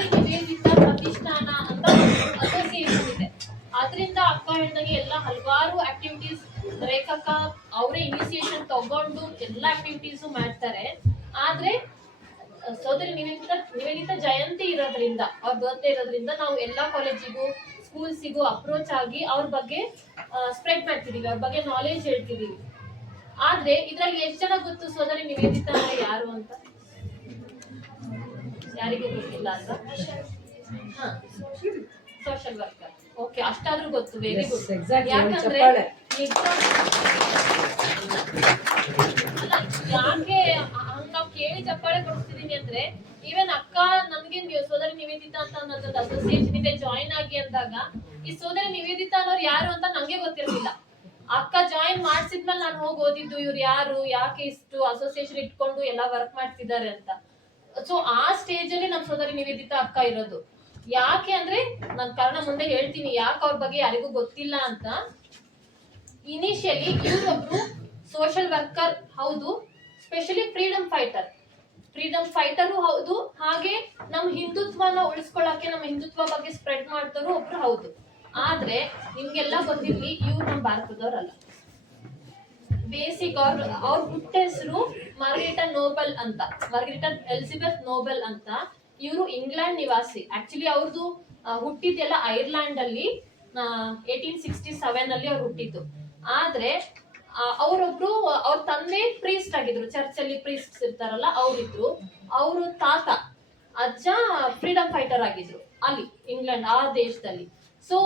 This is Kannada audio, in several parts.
ನಿವೇದಿತ ಪ್ರತಿಷ್ಠಾನ ಅಂತ ಅಸೋಸಿಯೇಷನ್ ಇದೆ ಅದರಿಂದ ಅಕ್ಕ ಹೇಳ್ದಂಗೆ ಎಲ್ಲ ಹಲವಾರು ಆಕ್ಟಿವಿಟೀಸ್ ರೇಖಕ ಅವರೇ ಇನಿಷಿಯೇಷನ್ ತಗೊಂಡು ಎಲ್ಲ ಆಕ್ಟಿವಿಟೀಸು ಮಾಡ್ತಾರೆ. ಆದ್ರೆ, ಸೋದರಿ ನಿವೇದಿತ ನಿವೇದಿತ ಜಯಂತಿ ಇರೋದ್ರಿಂದ, ಅವ್ರ ಬರ್ತ್ಡೇ ಇರೋದ್ರಿಂದ ನಾವು ಎಲ್ಲಾ ಕಾಲೇಜಿಗೂ ಸ್ಕೂಲ್ಸಿಗೂ ಅಪ್ರೋಚ್ ಆಗಿ ಅವ್ರ ಬಗ್ಗೆ ಸ್ಪ್ರೆಡ್ ಮಾಡ್ತಿದೀವಿ. ಅವ್ರ ಬಗ್ಗೆ ನಾಲೆಜ್ ಹೇಳ್ತಿದೀವಿ. ಆದ್ರೆ ಇದ್ರಲ್ಲಿ ಎಷ್ಟು ಜನ ಗೊತ್ತು ಸೋದರಿ ನಿವೇದಿತ ಯಾರು ಅಂತ? ಯಾರಿಗೂ ಗೊತ್ತಿಲ್ಲ ಅಲ್ವಾ? ಹಾ ಸೋಷಿಯಲ್ ವರ್ಕರ್ ಓಕೆ ಅಷ್ಟಾದ್ರೂ ಗೊತ್ತು ವೆರಿ ಗುಡ್. ಯಾಕಂದ್ರೆ ಅಲ್ಲ ಯಾಕೆ ನಾವು ಕೇಳಿ ಚಪ್ಪಾಳೆ ಕೊಡಿಸ್ತಿದೀನಿ ಅಂದ್ರೆ ಈವನ್ ಅಕ್ಕ ನಮ್ಗೆ ನೀವು ಸೋದರಿ ನಿವೇದಿತಾ ಅಂತ ಅನ್ನೋದು ಅಸೋಸಿಯೇಷನ್ ಇದೆ ಜಾಯಿನ್ ಆಗಿ ಅಂದಾಗ ಈ ಸೋದರಿ ನಿವೇದಿತಾ ಅನ್ನೋರು ಯಾರು ಅಂತ ನಂಗೆ ಗೊತ್ತಿರ್ಲಿಲ್ಲ. ಅಕ್ಕ ಜಾಯಿನ್ ಮಾಡ್ಸಿದ್ಮೇಲೆ ನಾನು ಹೋಗಿ ಓದಿದ್ದು ಇವ್ರು ಯಾರು ಯಾಕೆ ಇಷ್ಟು ಅಸೋಸಿಯೇಷನ್ ಇಟ್ಕೊಂಡು ಎಲ್ಲ ವರ್ಕ್ ಮಾಡ್ತಿದ್ದಾರೆ ಅಂತ. ಸೊ ಆ ಸ್ಟೇಜ್ ಅಲ್ಲಿ ನಮ್ ಸೋದರಿ ನಿವೇದಿತ ಅಕ್ಕ ಇರೋದು. ಯಾಕೆ ಅಂದ್ರೆ ನಾನ್ ಕಾರಣ ಮುಂದೆ ಹೇಳ್ತೀನಿ, ಯಾಕೆ ಅವ್ರ ಬಗ್ಗೆ ಯಾರಿಗೂ ಗೊತ್ತಿಲ್ಲ ಅಂತ. ಇನಿಷಿಯಲಿ ಇವ್ರೊಬ್ರು ಸೋಷಿಯಲ್ ವರ್ಕರ್ ಹೌದು. Specially freedom fighter freedom fighter ಹೌದು. ಹಾಗೆ ನಮ್ ಹಿಂದುತ್ವನ ಉಳಿಸ್ಕೊಳಕ್ಕೆ ನಮ್ಮ ಹಿಂದುತ್ವ ಬಗ್ಗೆ ಸ್ಪ್ರೆಡ್ ಮಾಡ್ತಾರು ಒಬ್ರು ಹೌದು. ಆದ್ರೆ, ನಿಮ್ಗೆಲ್ಲ ಗೊತ್ತಿರ್ಲಿ, ಇವ್ರು ನಮ್ ಭಾರತದವ್ರಲ್ಲ. ಬೇಸಿಕ್ ಅವ್ರ ಅವ್ರ ಹುಟ್ಟ ಹೆಸರು ಮಾರ್ಗರಿಟಾ ನೋಬಲ್ ಅಂತ ಮಾರ್ಗರಿಟಾ ಎಲಿಜಬೆತ್ ನೋಬಲ್ ಅಂತ ಇವರು ಇಂಗ್ಲೆಂಡ್ ನಿವಾಸಿ. ಆಕ್ಚುಲಿ ಅವ್ರದ್ದು ಹುಟ್ಟಿದ್ದೆಲ್ಲ ಐರ್ಲ್ಯಾಂಡ್ ಅಲ್ಲಿ ಏಟೀನ್ ಸಿಕ್ಸ್ಟಿ ಸೆವೆನ್ ಅಲ್ಲಿ ಅವ್ರು ಹುಟ್ಟಿದ್ದು. ಆದ್ರೆ ಅವರೊಬ್ರು, ಅವ್ರ ತಂದೆ ಪ್ರೀಸ್ಟ್ ಆಗಿದ್ರು. ಚರ್ಚ್ ಅಲ್ಲಿ ಪ್ರೀಸ್ಟ್ ಇರ್ತಾರಲ್ಲ ಅವ್ರಿದ್ರು ಅವ್ರ ತಾತ, ಅಜ್ಜ ಫ್ರೀಡಮ್ ಫೈಟರ್ ಆಗಿದ್ರು. ಅಲ್ಲಿ ಇಂಗ್ಲೆಂಡ್ ಆ ದೇಶದಲ್ಲಿ. ಸೊ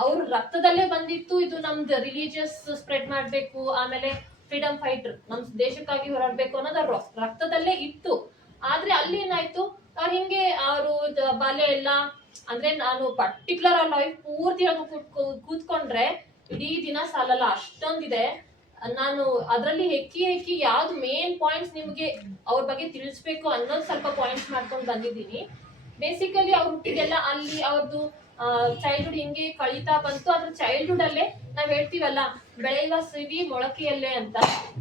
ಅವ್ರ ರಕ್ತದಲ್ಲೇ ಬಂದಿತ್ತು, ಇದು ನಮ್ದು ರಿಲಿಜಿಯಸ್ ಸ್ಪ್ರೆಡ್ ಮಾಡ್ಬೇಕು, ಆಮೇಲೆ ಫ್ರೀಡಮ್ ಫೈಟರ್ ನಮ್ ದೇಶಕ್ಕಾಗಿ ಹೋರಾಡ್ಬೇಕು ಅನ್ನೋದು ಅವ್ರ. ರಕ್ತದಲ್ಲೇ ಇತ್ತು. ಆದ್ರೆ ಅಲ್ಲಿ ಏನಾಯ್ತು? ಅವ್ರ ಹಿಂಗೆ ಅವರು ಬಾಲ್ಯ ಎಲ್ಲ, ಅಂದ್ರೆ ನಾನು ಪರ್ಟಿಕ್ಯುಲರ್ ಅವ್ರ ಲೈಫ್ ಪೂರ್ತಿ ಕೂತ್ಕೊಂಡ್ರೆ ಇಡೀ ದಿನ ಸಾಲಲ್ಲ, ಅಷ್ಟೊಂದಿದೆ. ನಾನು ಅದರಲ್ಲಿ ಹೆಕ್ಕಿ ಹೆಕ್ಕಿ ಯಾವ್ದು ಮೇನ್ ಪಾಯಿಂಟ್ಸ್ ನಿಮ್ಗೆ ಅವ್ರ ಬಗ್ಗೆ ತಿಳಿಸ್ಬೇಕು ಅನ್ನೋದು ಸ್ವಲ್ಪ ಪಾಯಿಂಟ್ಸ್ ಮಾಡ್ಕೊಂಡು ಬಂದಿದ್ದೀನಿ. ಬೇಸಿಕಲಿ ಅವ್ರ ಹುಟ್ಟಿದೆಲ್ಲ ಅಲ್ಲಿ ಅವ್ರದ್ದು ಚೈಲ್ಡ್ಹುಡ್ ಹಿಂಗೆ ಕಳೀತಾ ಬಂತು. ಅದ್ರ ಚೈಲ್ಡ್ಹುಡ್ ಅಲ್ಲೇ ನಾವ್ ಹೇಳ್ತೀವಲ್ಲ, ಬೆಳೆಯುವ ಸಿರಿ ಮೊಳಕೆಯಲ್ಲೇ ಅಂತ.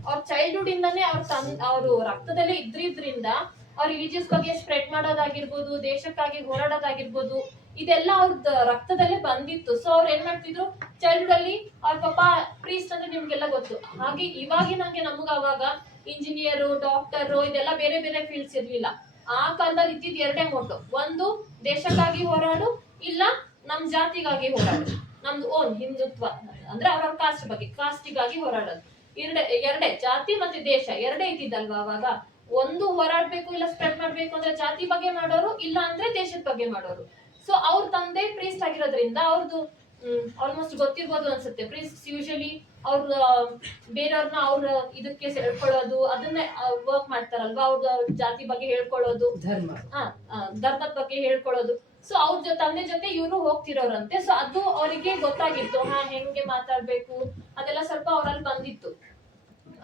ಅವ್ರ ಚೈಲ್ಡ್ಹುಡ್ ಇಂದಾನೇ ಅವ್ರ ತನ್, ಅವರು ರಕ್ತದಲ್ಲೇ ಇದ್ರಿದ್ರಿಂದ ಅವ್ರ ರಿಲಿಜಿಯಸ್ ಬಗ್ಗೆ ಸ್ಪ್ರೆಡ್ ಮಾಡೋದಾಗಿರ್ಬೋದು, ದೇಶಕ್ಕಾಗಿ ಹೋರಾಡೋದಾಗಿರ್ಬೋದು, ಇದೆಲ್ಲ ಅವ್ರದ್ದು ರಕ್ತದಲ್ಲೇ ಬಂದಿತ್ತು. ಸೊ ಅವ್ರು ಏನ್ ಮಾಡ್ತಿದ್ರು? ಚೈಲ್ಡ್ಹುಡ್ ಅಲ್ಲಿ ಅವ್ರ ಪಾಪ ಪ್ರೀಸ್ಟ್ ಅಂದ್ರೆ ನಿಮ್ಗೆಲ್ಲ ಗೊತ್ತು. ಹಾಗೆ ಇವಾಗಿನಂಗೆ ನಮಗ ಅವಾಗ ಇಂಜಿನಿಯರ್ ಡಾಕ್ಟರ್ ಇದೆಲ್ಲ ಬೇರೆ ಬೇರೆ ಫೀಲ್ಡ್ಸ್ ಇರ್ಲಿಲ್ಲ. ಆ ಕಾಲದಲ್ಲಿ ಇದ್ದಿದ್ ಎರಡೇ ಮೋಟು ಒಂದು, ದೇಶಕ್ಕಾಗಿ ಹೋರಾಡು, ಇಲ್ಲ ನಮ್ ಜಾತಿಗಾಗಿ ಹೋರಾಡೋದು. ನಮ್ದು ಓನ್ ಹಿಂದುತ್ವ ಅಂದ್ರೆ ಅವರ ಕಾಸ್ಟ್ ಬಗ್ಗೆ ಕಾಸ್ಟಿಗಾಗಿ ಹೋರಾಡೋದು. ಎರಡೇ ಎರಡೇ ಜಾತಿ ಮತ್ತೆ ದೇಶ ಎರಡೇ ಇದ್ದಿದ್ದಲ್ವಾ ಅವಾಗ? ಒಂದು ಹೋರಾಡ್ಬೇಕು ಇಲ್ಲ ಸ್ಪ್ರೆಡ್ ಮಾಡ್ಬೇಕು ಅಂದ್ರೆ ಜಾತಿ ಬಗ್ಗೆ ಮಾಡೋರು ಇಲ್ಲ ಅಂದ್ರೆ ದೇಶದ ಬಗ್ಗೆ ಮಾಡೋರು. ಸೊ ಅವ್ರ ತಂದೆ ಪ್ರೀಸ್ಟ್ ಆಗಿರೋದ್ರಿಂದ ಅವ್ರದ್ದು ಆಲ್ಮೋಸ್ಟ್ ಗೊತ್ತಿರ್ಬೋದು ಅನ್ಸುತ್ತೆ. ಪ್ರೀಸ್ಟ್ ಯೂಶಲಿ ಅವ್ರ ಬೇರೆಯವ್ರನ್ನ ಅವ್ರ ಇದಕ್ಕೆ ಹೇಳ್ಕೊಳ್ಳೋದು ಅದನ್ನೇ ವರ್ಕ್ ಮಾಡ್ತಾರಲ್ವಾ? ಅವ್ರ ಜಾತಿ ಬಗ್ಗೆ ಹೇಳ್ಕೊಳ್ಳೋದು. ಧರ್ಮ. ಧರ್ಮದ ಬಗ್ಗೆ ಹೇಳ್ಕೊಳ್ಳೋದು. ಸೊ ಅವ್ರ ತಂದೆ ಜೊತೆ ಇವರು ಹೋಗ್ತಿರೋರಂತೆ. ಸೊ ಅದು ಅವರಿಗೆ ಗೊತ್ತಾಗಿತ್ತು. ಹಾ, ಹೆಂಗೆ ಮಾತಾಡ್ಬೇಕು? ಅದೆಲ್ಲ ಸ್ವಲ್ಪ ಅವರಲ್ಲಿ ಬಂದಿತ್ತು.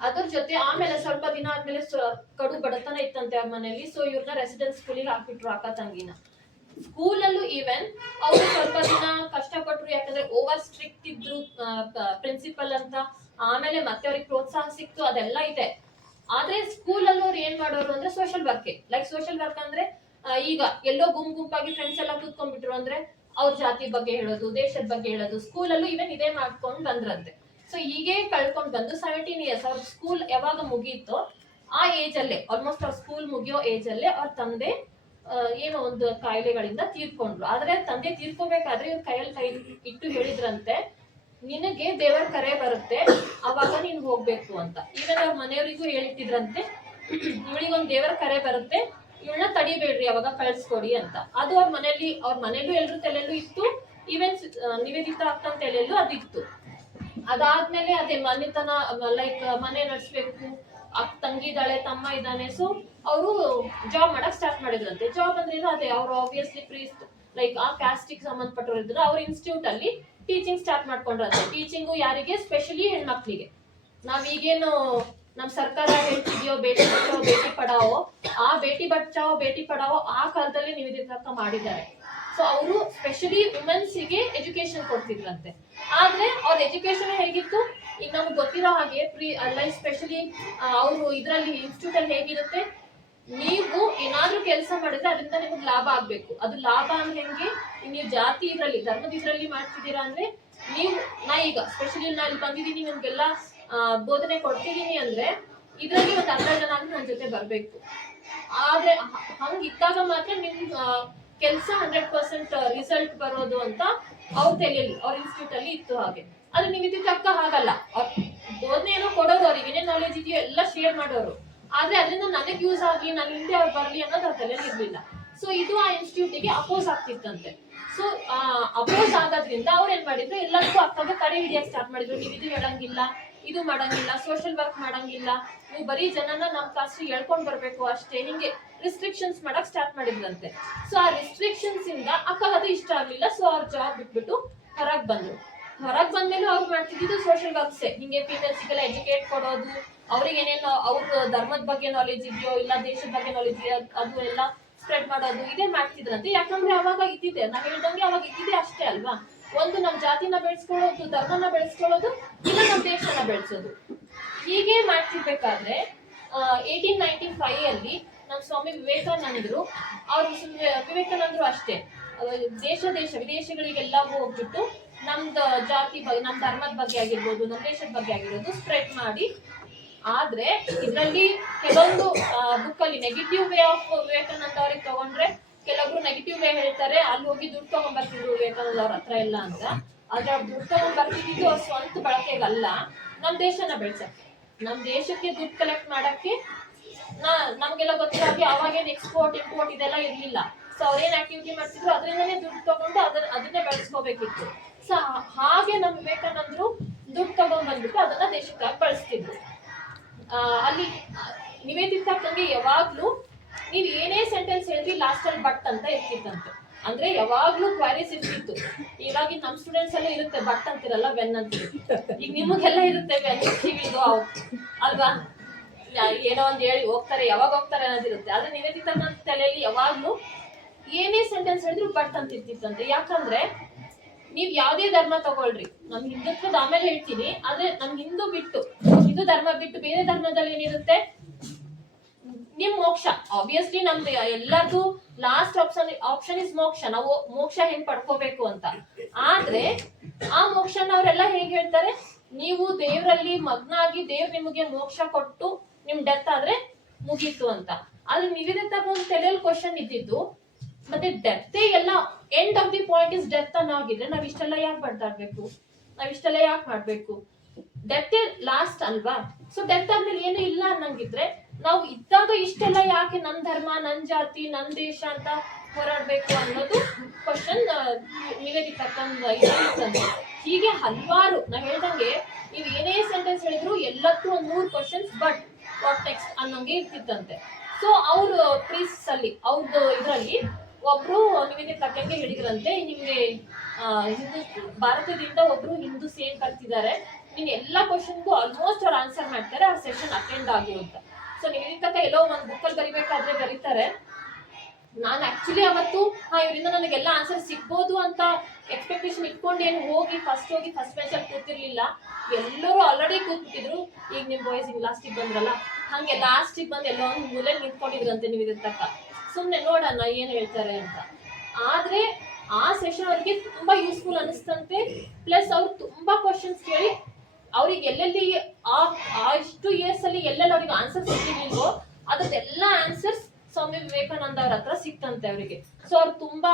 ಅದ್ರ ಜೊತೆ ಆಮೇಲೆ ಸ್ವಲ್ಪ ದಿನ ಆದ್ಮೇಲೆ ಕಡು ಬಡತನ ಇತ್ತಂತೆ ಅವ್ರ ಮನೆಯಲ್ಲಿ ಸೊ ಇವ್ರನ್ನ ರೆಸಿಡೆನ್ಸ್ ಸ್ಕೂಲಿಗೆ ಹಾಕ್ಬಿಟ್ರು ಅಕ್ಕ ತಂಗಿನ. ಸ್ಕೂಲಲ್ಲೂ ಈವನ್ ಅವರು ಸ್ವಲ್ಪ ದಿನ ಕಷ್ಟಪಟ್ರು. ಯಾಕಂದ್ರೆ ಓವರ್ ಸ್ಟ್ರಿಕ್ಟ್ ಇದ್ರು ಪ್ರಿನ್ಸಿಪಲ್ ಅಂತ. ಆಮೇಲೆ ಮತ್ತೆ ಅವ್ರಿಗೆ ಪ್ರೋತ್ಸಾಹ ಸಿಕ್ತು. ಅದೆಲ್ಲ ಇದೆ. ಆದ್ರೆ ಸ್ಕೂಲಲ್ಲಿ ಅವ್ರು ಏನ್ ಮಾಡೋರು ಅಂದ್ರೆ social work like social work ಅಂದ್ರೆ ಈಗ ಎಲ್ಲೋ ಗುಂಪು ಗುಂಪಾಗಿ ಫ್ರೆಂಡ್ಸ್ ಎಲ್ಲ ಕೂತ್ಕೊಂಡ್ಬಿಟ್ರು ಅಂದ್ರೆ ಅವ್ರ ಜಾತಿ ಬಗ್ಗೆ ಹೇಳೋದು, ದೇಶದ ಬಗ್ಗೆ ಹೇಳೋದು ಸ್ಕೂಲಲ್ಲೂ ಇವನ್ ಇದೇ ಮಾಡ್ಕೊಂಡು ಬಂದ್ರಂತೆ. ಸೊ ಹೀಗೆ ಕಳ್ಕೊಂಡ್ ಬಂದು ಸೆವೆಂಟೀನ್ ಇಯರ್ಸ್ ಅವ್ರ ಸ್ಕೂಲ್ ಯಾವಾಗ ಮುಗೀತೋ ಆ ಏಜ್ ಅಲ್ಲೇ ಆಲ್ಮೋಸ್ಟ್ ಅವ್ರ ಸ್ಕೂಲ್ ಮುಗಿಯೋ ಏಜ್ ಅಲ್ಲೇ ಅವ್ರ ತಂದೆ ಏನೋ ಒಂದು ಕಾಯಿಲೆಗಳಿಂದ ತೀರ್ಕೊಂಡ್ರು. ಆದ್ರೆ ತಂದೆ ತೀರ್ಕೋಬೇಕಾದ್ರೆ ಇವ್ರ ಕೈಯಲ್ಲಿ ಕೈ ಇಟ್ಟು ಹೇಳಿದ್ರಂತೆ, ನಿನಗೆ ದೇವರ ಕರೆ ಬರುತ್ತೆ, ಅವಾಗ ನೀನ್ ಹೋಗ್ಬೇಕು ಅಂತ. ಈವನ್ ಅವ್ರ ಮನೆಯವರಿಗೂ ಹೇಳಿಟ್ಟಿದ್ರಂತೆ ಇವಳಿಗೊಂದು ದೇವರ ಕರೆ ಬರುತ್ತೆ ಇವಳನ್ನ ತಡಿಬೇಡ್ರಿ, ಅವಾಗ ಕಳ್ಸ್ಕೊಡಿ ಅಂತ. ಅದು ಅವ್ರ ಮನೇಲಿ ಅವ್ರ ಮನೇಲೂ ಎಲ್ರು ತಲೆಯಲ್ಲೂ ಇತ್ತು. ಈವನ್ ನಿವೇದಿತ ಅಕ್ಕನ ತಲೆಯಲ್ಲೂ ಅದಿತ್ತು. ಅದಾದ್ಮೇಲೆ ಅದೇ ಮನೆತನ ಲೈಕ್ ಮನೆ ನಡೆಸ್ಬೇಕು. ಅಕ್ಕ ತಂಗಿ ಇದ್ದಾಳೆ ತಮ್ಮ ಇದ್ದಾನೆ. ಸೊ ಅವರು ಜಾಬ್ ಮಾಡಕ್ ಸ್ಟಾರ್ಟ್ ಮಾಡಿದ್ರಂತೆ. ಜಾಬ್ ಅಂದ್ರೆ ಅದೇ ಅವ್ರು ಆಬ್ವಿಯಸ್ಲಿ ಪ್ರೀಸ್ಟ್ ಲೈಕ್ ಆ ಕ್ಯಾಸ್ಟಿಗೆ ಸಂಬಂಧಪಟ್ಟವ್ರು ಇದ್ರು ಅವ್ರ ಇನ್ಸ್ಟಿಟ್ಯೂಟ್ ಅಲ್ಲಿ ಟೀಚಿಂಗ್ ಸ್ಟಾರ್ಟ್ ಮಾಡ್ಕೊಂಡ್ರಂತೆ. ಟೀಚಿಂಗು ಯಾರಿಗೆ? ಸ್ಪೆಷಲಿ ಹೆಣ್ಮಕ್ಳಿಗೆ. ನಾವ್ ಈಗೇನು ನಮ್ ಸರ್ಕಾರ ಹೇಳ್ತಿದ್ಯೋ, ಬೇಟಿ ಬಚಾವೋ, ಬೇಟಿ ಪಡಾವೋ, ಆ ಬೇಟಿ ಬಚಾವೋ, ಬೇಟಿ ಪಡಾವೋ ಆ ಕಾಲದಲ್ಲಿ ನಿವೇದಿತ ಮಾಡಿದ್ದಾರೆ. ಸೊ ಅವರು ಸ್ಪೆಷಲಿ ವುಮೆನ್ಸ್ಗೆ ಎಜುಕೇಶನ್ ಕೊಡ್ತಿದ್ರಂತೆ. ಆದ್ರೆ ಅವ್ರ ಎಜುಕೇಶನ್ ಹೇಗಿತ್ತು? ಈಗ ನಮ್ಗೆ ಗೊತ್ತಿರೋ ಹಾಗೆ ಪ್ರೀ ಲೈಕ್ ಸ್ಪೆಷಲಿ ಅವರು ಇದರಲ್ಲಿ ಇನ್ಸ್ಟಿಟ್ಯೂಟ್ ಅಲ್ಲಿ ಹೇಗಿರುತ್ತೆ? ನೀವು ಏನಾದ್ರೂ ಕೆಲಸ ಮಾಡಿದ್ರೆ ಅದರಿಂದ ನಿಮಗೆ ಲಾಭ ಆಗ್ಬೇಕು. ಅದು ಲಾಭ ಅಂದ್ರೆ ಹೆಂಗೆ? ನೀವು ಜಾತಿ ಇದ್ರಲ್ಲಿ, ಧರ್ಮದ ಇದ್ರಲ್ಲಿ ಮಾಡ್ತಿದ್ದೀರಾ ಅಂದ್ರೆ ನೀವು, ನಾ ಈಗ ಸ್ಪೆಷಲಿ ನಾ ಇಲ್ಲಿ ಬಂದಿದ್ದೀನಿ, ನಿಮ್ಗೆಲ್ಲ ಬೋಧನೆ ಕೊಡ್ತಿದೀನಿ ಅಂದ್ರೆ ಇದರಲ್ಲಿ ಒಂದು ಅರ್ಧ ಜನ ಆದ್ರೂ ನನ್ನ ಜೊತೆ ಬರ್ಬೇಕು. ಆದ್ರೆ ಹಂಗ ಹಂಗ್ ಇದ್ದಾಗ ಮಾತ್ರ ನಿಮ್ ಕೆಲಸ ಹಂಡ್ರೆಡ್ ಪರ್ಸೆಂಟ್ ರಿಸಲ್ಟ್ ಬರೋದು ಅಂತ ಅವ್ರ ತಲೆಯಲ್ಲಿ, ಅವ್ರ ಇನ್ಸ್ಟಿಟ್ಯೂಟ್ ಅಲ್ಲಿ ಇತ್ತು ಹಾಗೆ. ಅದು ನೀವು ಇದಕ್ಕೆ ಅಕ್ಕ ಹಾಗಲ್ಲ ಬೋಧನೆ ಏನೋ ಕೊಡೋರು ಅವ್ರಿಗೆ ಏನೇ ನಾಲೆಜ್ ಇದೆಯೋ ಎಲ್ಲ ಶೇರ್ ಮಾಡೋರು. ಆದ್ರೆ ಅದರಿಂದ ನನಗೆ ಯೂಸ್ ಆಗ್ಲಿ, ನಾನು ಹಿಂದೆ ಅವ್ರು ಬರ್ಲಿ ಅನ್ನೋದು ಅವ್ರ ತಲೆಯಲ್ಲಿ ಇರ್ಲಿಲ್ಲ. ಸೊ ಇದು ಆ ಇನ್ಸ್ಟಿಟ್ಯೂಟ್ಗೆ ಅಪೋಸ್ ಆಗ್ತಿತ್ತಂತೆ. ಸೊ ಅಪೋಸ್ ಆಗೋದ್ರಿಂದ ಅವ್ರು ಏನ್ ಮಾಡಿದ್ರು ಎಲ್ಲರಿಗೂ ಅಕ್ಕಗೆ ತಡೆ ಹಿಡಿಯಕ್ ಸ್ಟಾರ್ಟ್ ಮಾಡಿದ್ರು. ನೀವು ಇದು ಹೇಳಂಗಿಲ್ಲ. ಇದು ಮಾಡಂಗಿಲ್ಲ ಸೋಷಿಯಲ್ ವರ್ಕ್ ಮಾಡಂಗಿಲ್ಲ. ನೀವು ಬರೀ ಜನನ ನಮ್ಮ ಕಾಸು ಎಳ್ಕೊಂಡು ಬರಬೇಕು ಅಷ್ಟೇ. ಹಿಂಗೆ ರಿಸ್ಟ್ರಿಕ್ಷನ್ಸ್ ಮಾಡಕ್ ಸ್ಟಾರ್ಟ್ ಮಾಡಿದ್ರಂತೆ. ಸೊ ಆ ರಿಸ್ಟ್ರಿಕ್ಷನ್ಸ್ ಇಂದ ಅಕ್ಕ ಅದು ಇಷ್ಟ ಆಗ್ಲಿಲ್ಲ. ಸೊ ಅವ್ರ ಜಾಬ್ ಬಿಟ್ಬಿಟ್ಟು ಹೊರಗ್ ಬಂದ್ರು. ಹೊರಗ್ ಬಂದ್ಮೇಲೆ ಅವ್ರು ಮಾಡ್ತಿದ್ದು ಸೋಷಿಯಲ್ ವರ್ಕ್ಸೇ ಹಿಂಗೆ ಫೀಮೇಲ್ಸ್ಗೆಲ್ಲ ಎಜುಕೇಟ್ ಕೊಡೋದು, ಅವ್ರಿಗೆ ಏನೇನು ಅವ್ರ ಧರ್ಮದ ಬಗ್ಗೆ ನಾಲೆಜ್ ಇದೆಯೋ, ಇಲ್ಲ ದೇಶದ ಬಗ್ಗೆ ನಾಲೆಜ್ ಇದೆಯೋ, ಅದು ಎಲ್ಲ ಸ್ಪ್ರೆಡ್ ಮಾಡೋದು, ಇದೇ ಮಾಡ್ತಿದ್ರಂತೆ. ಯಾಕಂದ್ರೆ ಅವಾಗ ಇದ್ದಿದೆ. ನಾವು ಹೇಳ್ದಂಗೆ ಅವಾಗ ಇದ್ದಿದೆ ಅಷ್ಟೇ ಅಲ್ವಾ? ಒಂದು ನಮ್ಮ ಜಾತಿನ ಬೆಳೆಸ್ಕೊಳ್ಳೋದು, ಧರ್ಮನ ಬೆಳೆಸ್ಕೊಳ್ಳೋದು, ಇಲ್ಲ ನಮ್ಮ ದೇಶನ ಬೆಳೆಸೋದು. ಹೀಗೆ ಮಾಡ್ತಿರ್ಬೇಕಾದ್ರೆ ಏಯ್ಟೀನ್ ನೈನ್ಟಿ ಫೈವ್ ಅಲ್ಲಿ ನಮ್ಮ ಸ್ವಾಮಿ ವಿವೇಕಾನಂದರು, ಅವರು ವಿವೇಕಾನಂದರು ಅಷ್ಟೇ. ದೇಶ ದೇಶ, ವಿದೇಶಗಳಿಗೆಲ್ಲ ಹೋಗ್ಬಿಟ್ಟು ನಮ್ದು ಜಾತಿ ಬಗ್ಗೆ ನಮ್ಮ ಧರ್ಮದ ಬಗ್ಗೆ ಆಗಿರ್ಬೋದು ನಮ್ಮ ದೇಶದ ಬಗ್ಗೆ ಆಗಿರ್ಬೋದು ಸ್ಪ್ರೆಡ್ ಮಾಡಿ, ಆದ್ರೆ ಇದರಲ್ಲಿ ಕೆಲವೊಂದು ಬುಕ್ ಅಲ್ಲಿ ನೆಗೆಟಿವ್ ವೇ ಆಫ್ ವಿವೇಕಾನಂದ ಅವ್ರಿಗೆ ತಗೊಂಡ್ರೆ ಕೆಲವೊಬ್ರು ನೆಗೆಟಿವ್ ವೇ ಹೇಳ್ತಾರೆ, ಅಲ್ಲಿ ಹೋಗಿ ದುಡ್ಡು ತಗೊಂಡ್ ಬರ್ತಿದ್ರು ವಿವೇಕಾನಂದ ಅವ್ರ ಹತ್ರ ಇಲ್ಲ ಅಂತ. ಆದ್ರೆ ಅವ್ರು ದುಡ್ಡು ತಗೊಂಡ್ ಬರ್ತಿದ್ದು ಅವ್ರ ಸ್ವಂತ ಬಳಕೆಗಲ್ಲ, ನಮ್ ದೇಶನ ಬೆಳ್ಸಕ್ಕೆ. ನಮ್ ದೇಶಕ್ಕೆ ದುಡ್ಡು ಕಲೆಕ್ಟ್ ಮಾಡಕ್ಕೆ ನಮ್ಗೆಲ್ಲ ಗೊತ್ತಾಗಿ ಅವಾಗೇನು ಎಕ್ಸ್ಪೋರ್ಟ್ ಇಂಪೋರ್ಟ್ ಇದೆಲ್ಲ ಇರ್ಲಿಲ್ಲ. ಸೊ ಅವ್ರೇನ್ ಆಕ್ಟಿವಿಟಿ ಮಾಡ್ತಿದ್ರು, ಅದರಿಂದನೇ ದುಡ್ಡು ತಗೊಂಡು ಅದನ್ನ ಅದನ್ನೇ ಬೆಳೆಸ್ಕೋಬೇಕಿತ್ತು. ಸೊ ಹಾಗೆ ನಮ್ ವಿವೇಕಾನಂದರು ದುಡ್ಡು ತಗೊಂಡ್ ಬಂದ್ಬಿಟ್ಟು ಅದನ್ನ ದೇಶಕ್ಕಾಗಿ ಬಳಸ್ತಿದ್ರು. ಅಲ್ಲಿ ನಿವೇದಿತ ಯಾವಾಗ್ಲೂ ನೀವ್ ಏನೇ ಸೆಂಟೆನ್ಸ್ ಹೇಳಿದ್ರಿ ಲಾಸ್ಟ್ ಅಲ್ಲಿ ಬಟ್ ಅಂತ ಇರ್ತಿದ್ದಂತೆ ಅಂದ್ರೆ ಯಾವಾಗ್ಲೂ ಕ್ವಾರೀಸ್ ಇರ್ತಿತ್ತು. ಇವಾಗ ನಮ್ ಸ್ಟೂಡೆಂಟ್ಸ್ ಎಲ್ಲ ಇರುತ್ತೆ ಬಟ್ ಅಂತಿರಲ್ಲ ವೆನ್ ಅಂತ. ಈಗ ನಿಮಗೆಲ್ಲ ಇರುತ್ತೆ ವೆನ್ ಕಿವಿದು ಅಲ್ವಾ? ಏನೋ ಒಂದ್ ಹೇಳಿ ಹೋಗ್ತಾರೆ, ಯಾವಾಗ ಹೋಗ್ತಾರೆ ಅನ್ನೋದಿರುತ್ತೆ. ಆದ್ರೆ ನಿವೇದಿತ ತಲೆಯಲ್ಲಿ ಯಾವಾಗ್ಲೂ ಏನೇ ಸೆಂಟೆನ್ಸ್ ಹೇಳಿದ್ರು ಬಟ್ ಅಂತ ಇರ್ತಿತ್ತಂತೆ. ಯಾಕಂದ್ರೆ ನೀವ್ ಯಾವ್ದೇ ಧರ್ಮ ತಗೊಳ್ರಿ. ನಮ್ ಹಿಂದುತ್ವದ ಆಮೇಲೆ ಹೇಳ್ತೀನಿ. ಆದ್ರೆ ನಮ್ ಹಿಂದೂ ಬಿಟ್ಟು, ಹಿಂದೂ ಧರ್ಮ ಬಿಟ್ಟು ಬೇರೆ ಧರ್ಮದಲ್ಲಿ ಏನಿರುತ್ತೆ? ನಿಮ್ ಮೋಕ್ಷ. ಆಬ್ವಿಯಸ್ಲಿ ನಮ್ದು ಎಲ್ಲರದು ಲಾಸ್ಟ್ ಆಪ್ಷನ್ ಆಪ್ಷನ್ ಇಸ್ ಮೋಕ್ಷ. ನಾವು ಮೋಕ್ಷ ಹೆಂಗ್ ಪಡ್ಕೋಬೇಕು ಅಂತ. ಆದ್ರೆ ಆ ಮೋಕ್ಷನವರೆಲ್ಲ ಹೇಗ್ ಹೇಳ್ತಾರೆ? ನೀವು ದೇವರಲ್ಲಿ ಮಗ್ನ ಆಗಿ ದೇವ್ರು ನಿಮಗೆ ಮೋಕ್ಷ ಕೊಟ್ಟು ನಿಮ್ ಡೆತ್ ಆದ್ರೆ ಮುಗೀತು ಅಂತ. ಆದ್ರೆ ನಿವೇದಿತ ಒಂದು ತಲೆಯಲ್ಲಿ ಕ್ವಶನ್ ಇದ್ದಿದ್ದು, ಮತ್ತೆ ಡೆತ್ ಎಲ್ಲ end of the point is death ಅನ್ನೋಗಿದ್ರೆ ನಾವ್ ಇಷ್ಟೆಲ್ಲ ಯಾಕೆ ಬಡ್ದಾಡ್ಬೇಕು ನಾವ್ ಇಷ್ಟೆಲ್ಲ ಯಾಕೆ ಮಾಡ್ಬೇಕು? ಡೆತ್ ಲಾಸ್ಟ್ ಅಲ್ವಾ? ಸೊ ಡೆತ್ ಆದ್ಮೇಲೆ ಏನು ಇಲ್ಲ ಅನ್ನಂಗಿದ್ರೆ ನಾವು ಇದ್ದಾಗ ಇಷ್ಟೆಲ್ಲ ಯಾಕೆ ನನ್ನ ಧರ್ಮ ನನ್ನ ಜಾತಿ ನನ್ನ ದೇಶ ಅಂತ ಹೋರಾಡ್ಬೇಕು ಅನ್ನೋದು ಕ್ವಶನ್ ನಿವೇದಿತ ಹೀಗೆ ಹಲವಾರು ನಾ ಹೇಳ್ದಂಗೆ ನೀವು ಏನೇ ಸೆಂಟೆನ್ಸ್ ಹೇಳಿದ್ರು ಎಲ್ಲಕ್ಕೂ ಒಂದ್ ಮೂರ್ ಕ್ವಶನ್ಸ್ ಬಟ್ ವಾಟ್ ಟೆಕ್ಸ್ಟ್ ಅನ್ನೋಂಗೆ ಇರ್ತಿತ್ತಂತೆ. ಸೊ ಅವ್ರ ಪ್ರೀಸ್ ಅಲ್ಲಿ ಅವ್ರದ್ದು ಇದರಲ್ಲಿ ಒಬ್ರು ನಿಮಗೆ ತಕ್ಕಂಗೆ ಹೇಳಿದ್ರಂತೆ, ನಿಮ್ಗೆ ಹಿಂದೂ, ಭಾರತದಿಂದ ಒಬ್ರು ಹಿಂದೂ ಸೇನ್ ಕರ್ತಿದ್ದಾರೆ ನೀನ್ ಎಲ್ಲಾ ಕ್ವಶನ್ಗೂ ಆಲ್ಮೋಸ್ಟ್ ಅವ್ರು ಆನ್ಸರ್ ಮಾಡ್ತಾರೆ, ಅವ್ರ ಸೆಷನ್ ಅಟೆಂಡ್ ಆಗು ಅಂತ ಸೊ ನಿವೇದಿತ ಎಲ್ಲೋ ಒಂದು ಬುಕ್ಕಲ್ಲಿ ಬರಿಬೇಕಾದ್ರೆ ಬರೀತಾರೆ. ನಾನು ಆಕ್ಚುಲಿ ಅವತ್ತು ಇವರಿಂದ ನನಗೆಲ್ಲ ಆನ್ಸರ್ ಸಿಗ್ಬೋದು ಅಂತ ಎಕ್ಸ್ಪೆಕ್ಟೇಷನ್ ಇಟ್ಕೊಂಡು ಏನು ಹೋಗಿ ಫಸ್ಟ್ ಹೋಗಿ ಫಸ್ಟ್ ಬೆಂಚ್ ಅಲ್ಲಿ ಕೂತಿರ್ಲಿಲ್ಲ. ಎಲ್ಲರೂ ಆಲ್ರೆಡಿ ಕೂತ್ಬಿಟ್ಟಿದ್ರು. ಈಗ ನಿಮ್ಮ ಬಾಯ್ಸ್ ಲಾಸ್ಟಿಗೆ ಬಂದ್ರಲ್ಲ? ಹಂಗೆ ಲಾಸ್ಟಿಗೆ ಬಂದು ಎಲ್ಲೋ ಒಂದು ಮೂಲೆ ನಿಂತ್ಕೊಂಡಿದ್ರಂತೆ ನೀವು ಇದ್ರ ತಕ್ಕ ಸುಮ್ಮನೆ ನೋಡೋಣ ಏನು ಹೇಳ್ತಾರೆ ಅಂತ. ಆದ್ರೆ ಆ ಸೆಷನ್ ಅವ್ರಿಗೆ ತುಂಬಾ ಯೂಸ್ಫುಲ್ ಅನಿಸ್ತಂತೆ. ಪ್ಲಸ್ ಅವ್ರು ತುಂಬಾ ಕ್ವಶನ್ಸ್ ಕೇಳಿ ಅವ್ರಿಗೆ ಎಲ್ಲೆಲ್ಲಿ ಆ ಇಷ್ಟು ಇಯರ್ಸ್ ಅಲ್ಲಿ ಎಲ್ಲೆಲ್ಲಿ ಅವ್ರಿಗೆ ಆನ್ಸರ್ ಸಿಕ್ಕಿದೀವೋ ಅದ್ರದ್ದೆಲ್ಲ ಆನ್ಸರ್ಸ್ ಸ್ವಾಮಿ ವಿವೇಕಾನಂದ ಅವ್ರ ಹತ್ರ ಸಿಕ್ತಂತೆ ಅವರಿಗೆ. ಸೊ ಅವ್ರು ತುಂಬಾ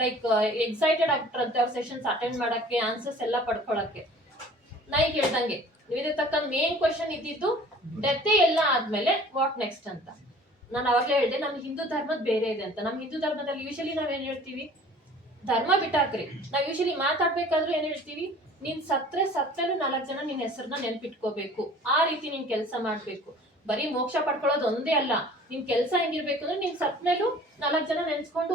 ಲೈಕ್ ಎಕ್ಸೈಟೆಡ್ ಆಗ್ತಾರಂತೆ ಅವ್ರ ಸೆಷನ್ಸ್ ಅಟೆಂಡ್ ಮಾಡಕ್ಕೆ ಆನ್ಸರ್ಸ್ ಎಲ್ಲ ಪಡ್ಕೊಳಕ್ಕೆ. ನಾ ಈಗ ಹೇಳ್ದಂಗೆ ನಿವೇದಿತಕ್ಕಂತ ಮೇನ್ ಕ್ವಶನ್ ಇದ್ದಿದ್ದು ಡೆತ್ತೆ ಎಲ್ಲ ಆದ್ಮೇಲೆ ವಾಟ್ ನೆಕ್ಸ್ಟ್ ಅಂತ. ನಾನು ಅವಾಗಲೇ ಹೇಳಿದೆ ನಮ್ಮ ಹಿಂದೂ ಧರ್ಮದ ಬೇರೆ ಇದೆ ಅಂತ. ನಮ್ಮ ಹಿಂದೂ ಧರ್ಮದಲ್ಲಿ ಯೂಶಲಿ ನಾವ್ ಏನ್ ಹೇಳ್ತೀವಿ? ಧರ್ಮ ಬಿಟ್ಟಾಕ್ರಿ. ನಾವ್ ಯೂಶಲಿ ಮಾತಾಡ್ಬೇಕಾದ್ರೂ ಏನ್ ಹೇಳ್ತೀವಿ? ನೀನ್ ಸತ್ರೆ ಸತ್ತಲು ನಾಲ್ಕು ಜನ ನಿನ್ ಹೆಸರನ್ನ ನೆನ್ಪಿಟ್ಕೋಬೇಕು. ಆ ರೀತಿ ನೀನ್ ಕೆಲಸ ಮಾಡ್ಬೇಕು. ಬರೀ ಮೋಕ್ಷ ಪಡ್ಕೊಳ್ಳೋದು ಒಂದೇ ಅಲ್ಲ. ನಿನ್ ಕೆಲಸ ಹೆಂಗಿರ್ಬೇಕು ಅಂದ್ರೆ ನೀನ್ ಸತ್ ಮೇಲೂ ನಾಲ್ಕು ಜನ ನೆನ್ಸ್ಕೊಂಡು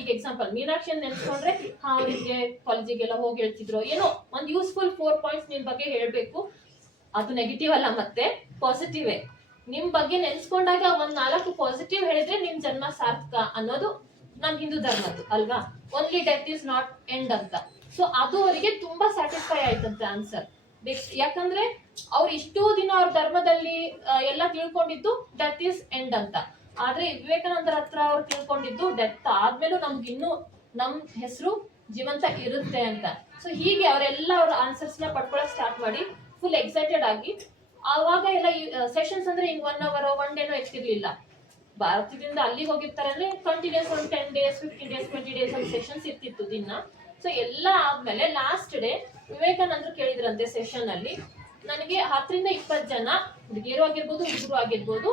ಈಗ ಎಕ್ಸಾಂಪಲ್ ಮೀನಾಕ್ಷಿ ನೆನ್ಸ್ಕೊಂಡ್ರೆ, ಹಾ ಅವ್ರಿಗೆ ಕಾಲೇಜಿಗೆಲ್ಲ ಹೋಗಿ ಹೇಳ್ತಿದ್ರು. ಏನೋ ಒಂದ್ ಯೂಸ್ಫುಲ್ ಫೋರ್ ಪಾಯಿಂಟ್ಸ್ ನಿನ್ ಬಗ್ಗೆ ಹೇಳ್ಬೇಕು. ಅದು ನೆಗೆಟಿವ್ ಅಲ್ಲ ಮತ್ತೆ ಪಾಸಿಟಿವೇ ನಿಮ್ ಬಗ್ಗೆ ನೆನ್ಸ್ಕೊಂಡಾಗ ಒಂದ್ ನಾಲ್ಕು ಪಾಸಿಟಿವ್ ಹೇಳಿದ್ರೆ ನಿಮ್ ಜನ್ಮ ಸಾರ್ಥಕ ಅನ್ನೋದು ನಮ್ ಹಿಂದೂ ಧರ್ಮದ್ದು, ಅಲ್ವಾ? Only death is not end ಅಂತ. ಸೊ ಅದು ಅವರಿಗೆ ತುಂಬಾ ಸ್ಯಾಟಿಸ್ಫೈ ಆಯ್ತಂತೆ ಆನ್ಸರ್ ಯಾಕಂದ್ರೆ ಅವ್ರು ಇಷ್ಟೋ ದಿನ ಅವ್ರ ಧರ್ಮದಲ್ಲಿ ಎಲ್ಲ ತಿಳ್ಕೊಂಡಿದ್ದು ಡೆತ್ ಇಸ್ ಎಂಡ್ ಅಂತ. ಆದ್ರೆ ವಿವೇಕಾನಂದರ ಹತ್ರ ಅವ್ರು ತಿಳ್ಕೊಂಡಿದ್ದು ಡೆತ್ ಆದ್ಮೇಲೂ ನಮ್ಗೆ ಇನ್ನೂ ನಮ್ ಹೆಸರು ಜೀವಂತ ಇರುತ್ತೆ ಅಂತ. ಸೊ ಹೀಗೆ ಅವರೆಲ್ಲ ಅವ್ರ ಆನ್ಸರ್ಸ್ನ ಪಡ್ಕೊಳಕ್ ಸ್ಟಾರ್ಟ್ ಮಾಡಿ ಫುಲ್ ಎಕ್ಸೈಟೆಡ್ ಆಗಿ ಆವಾಗ ಎಲ್ಲ ಸೆಷನ್ಸ್ ಅಂದ್ರೆ ಹಿಂಗ್ ಒನ್ ಅವರ್ ಒನ್ ಡೇನೋ ಎಷ್ಟಿರ್ಲಿಲ್ಲ ಭಾರತದಿಂದ ಅಲ್ಲಿಗೆ ಹೋಗಿರ್ತಾರೆ ಅಂದ್ರೆ ಕಂಟಿನ್ಯೂಸ್ ಒಂದು ten days fifteen days twenty days ಒಂದು ಸೆಷನ್ಸ್ ಇರ್ತಿತ್ತು ದಿನ. ಸೊ ಎಲ್ಲ ಆದ್ಮೇಲೆ ಲಾಸ್ಟ್ ಡೇ ವಿವೇಕಾನಂದರು ಕೇಳಿದ್ರಂತೆ ಸೆಷನ್ ಅಲ್ಲಿ, ನನಗೆ ಹತ್ತರಿಂದ ಇಪ್ಪತ್ತು ಜನ ಹುಡುಗಿಯರು ಆಗಿರ್ಬೋದು, ಹುಡುಗರು ಆಗಿರ್ಬೋದು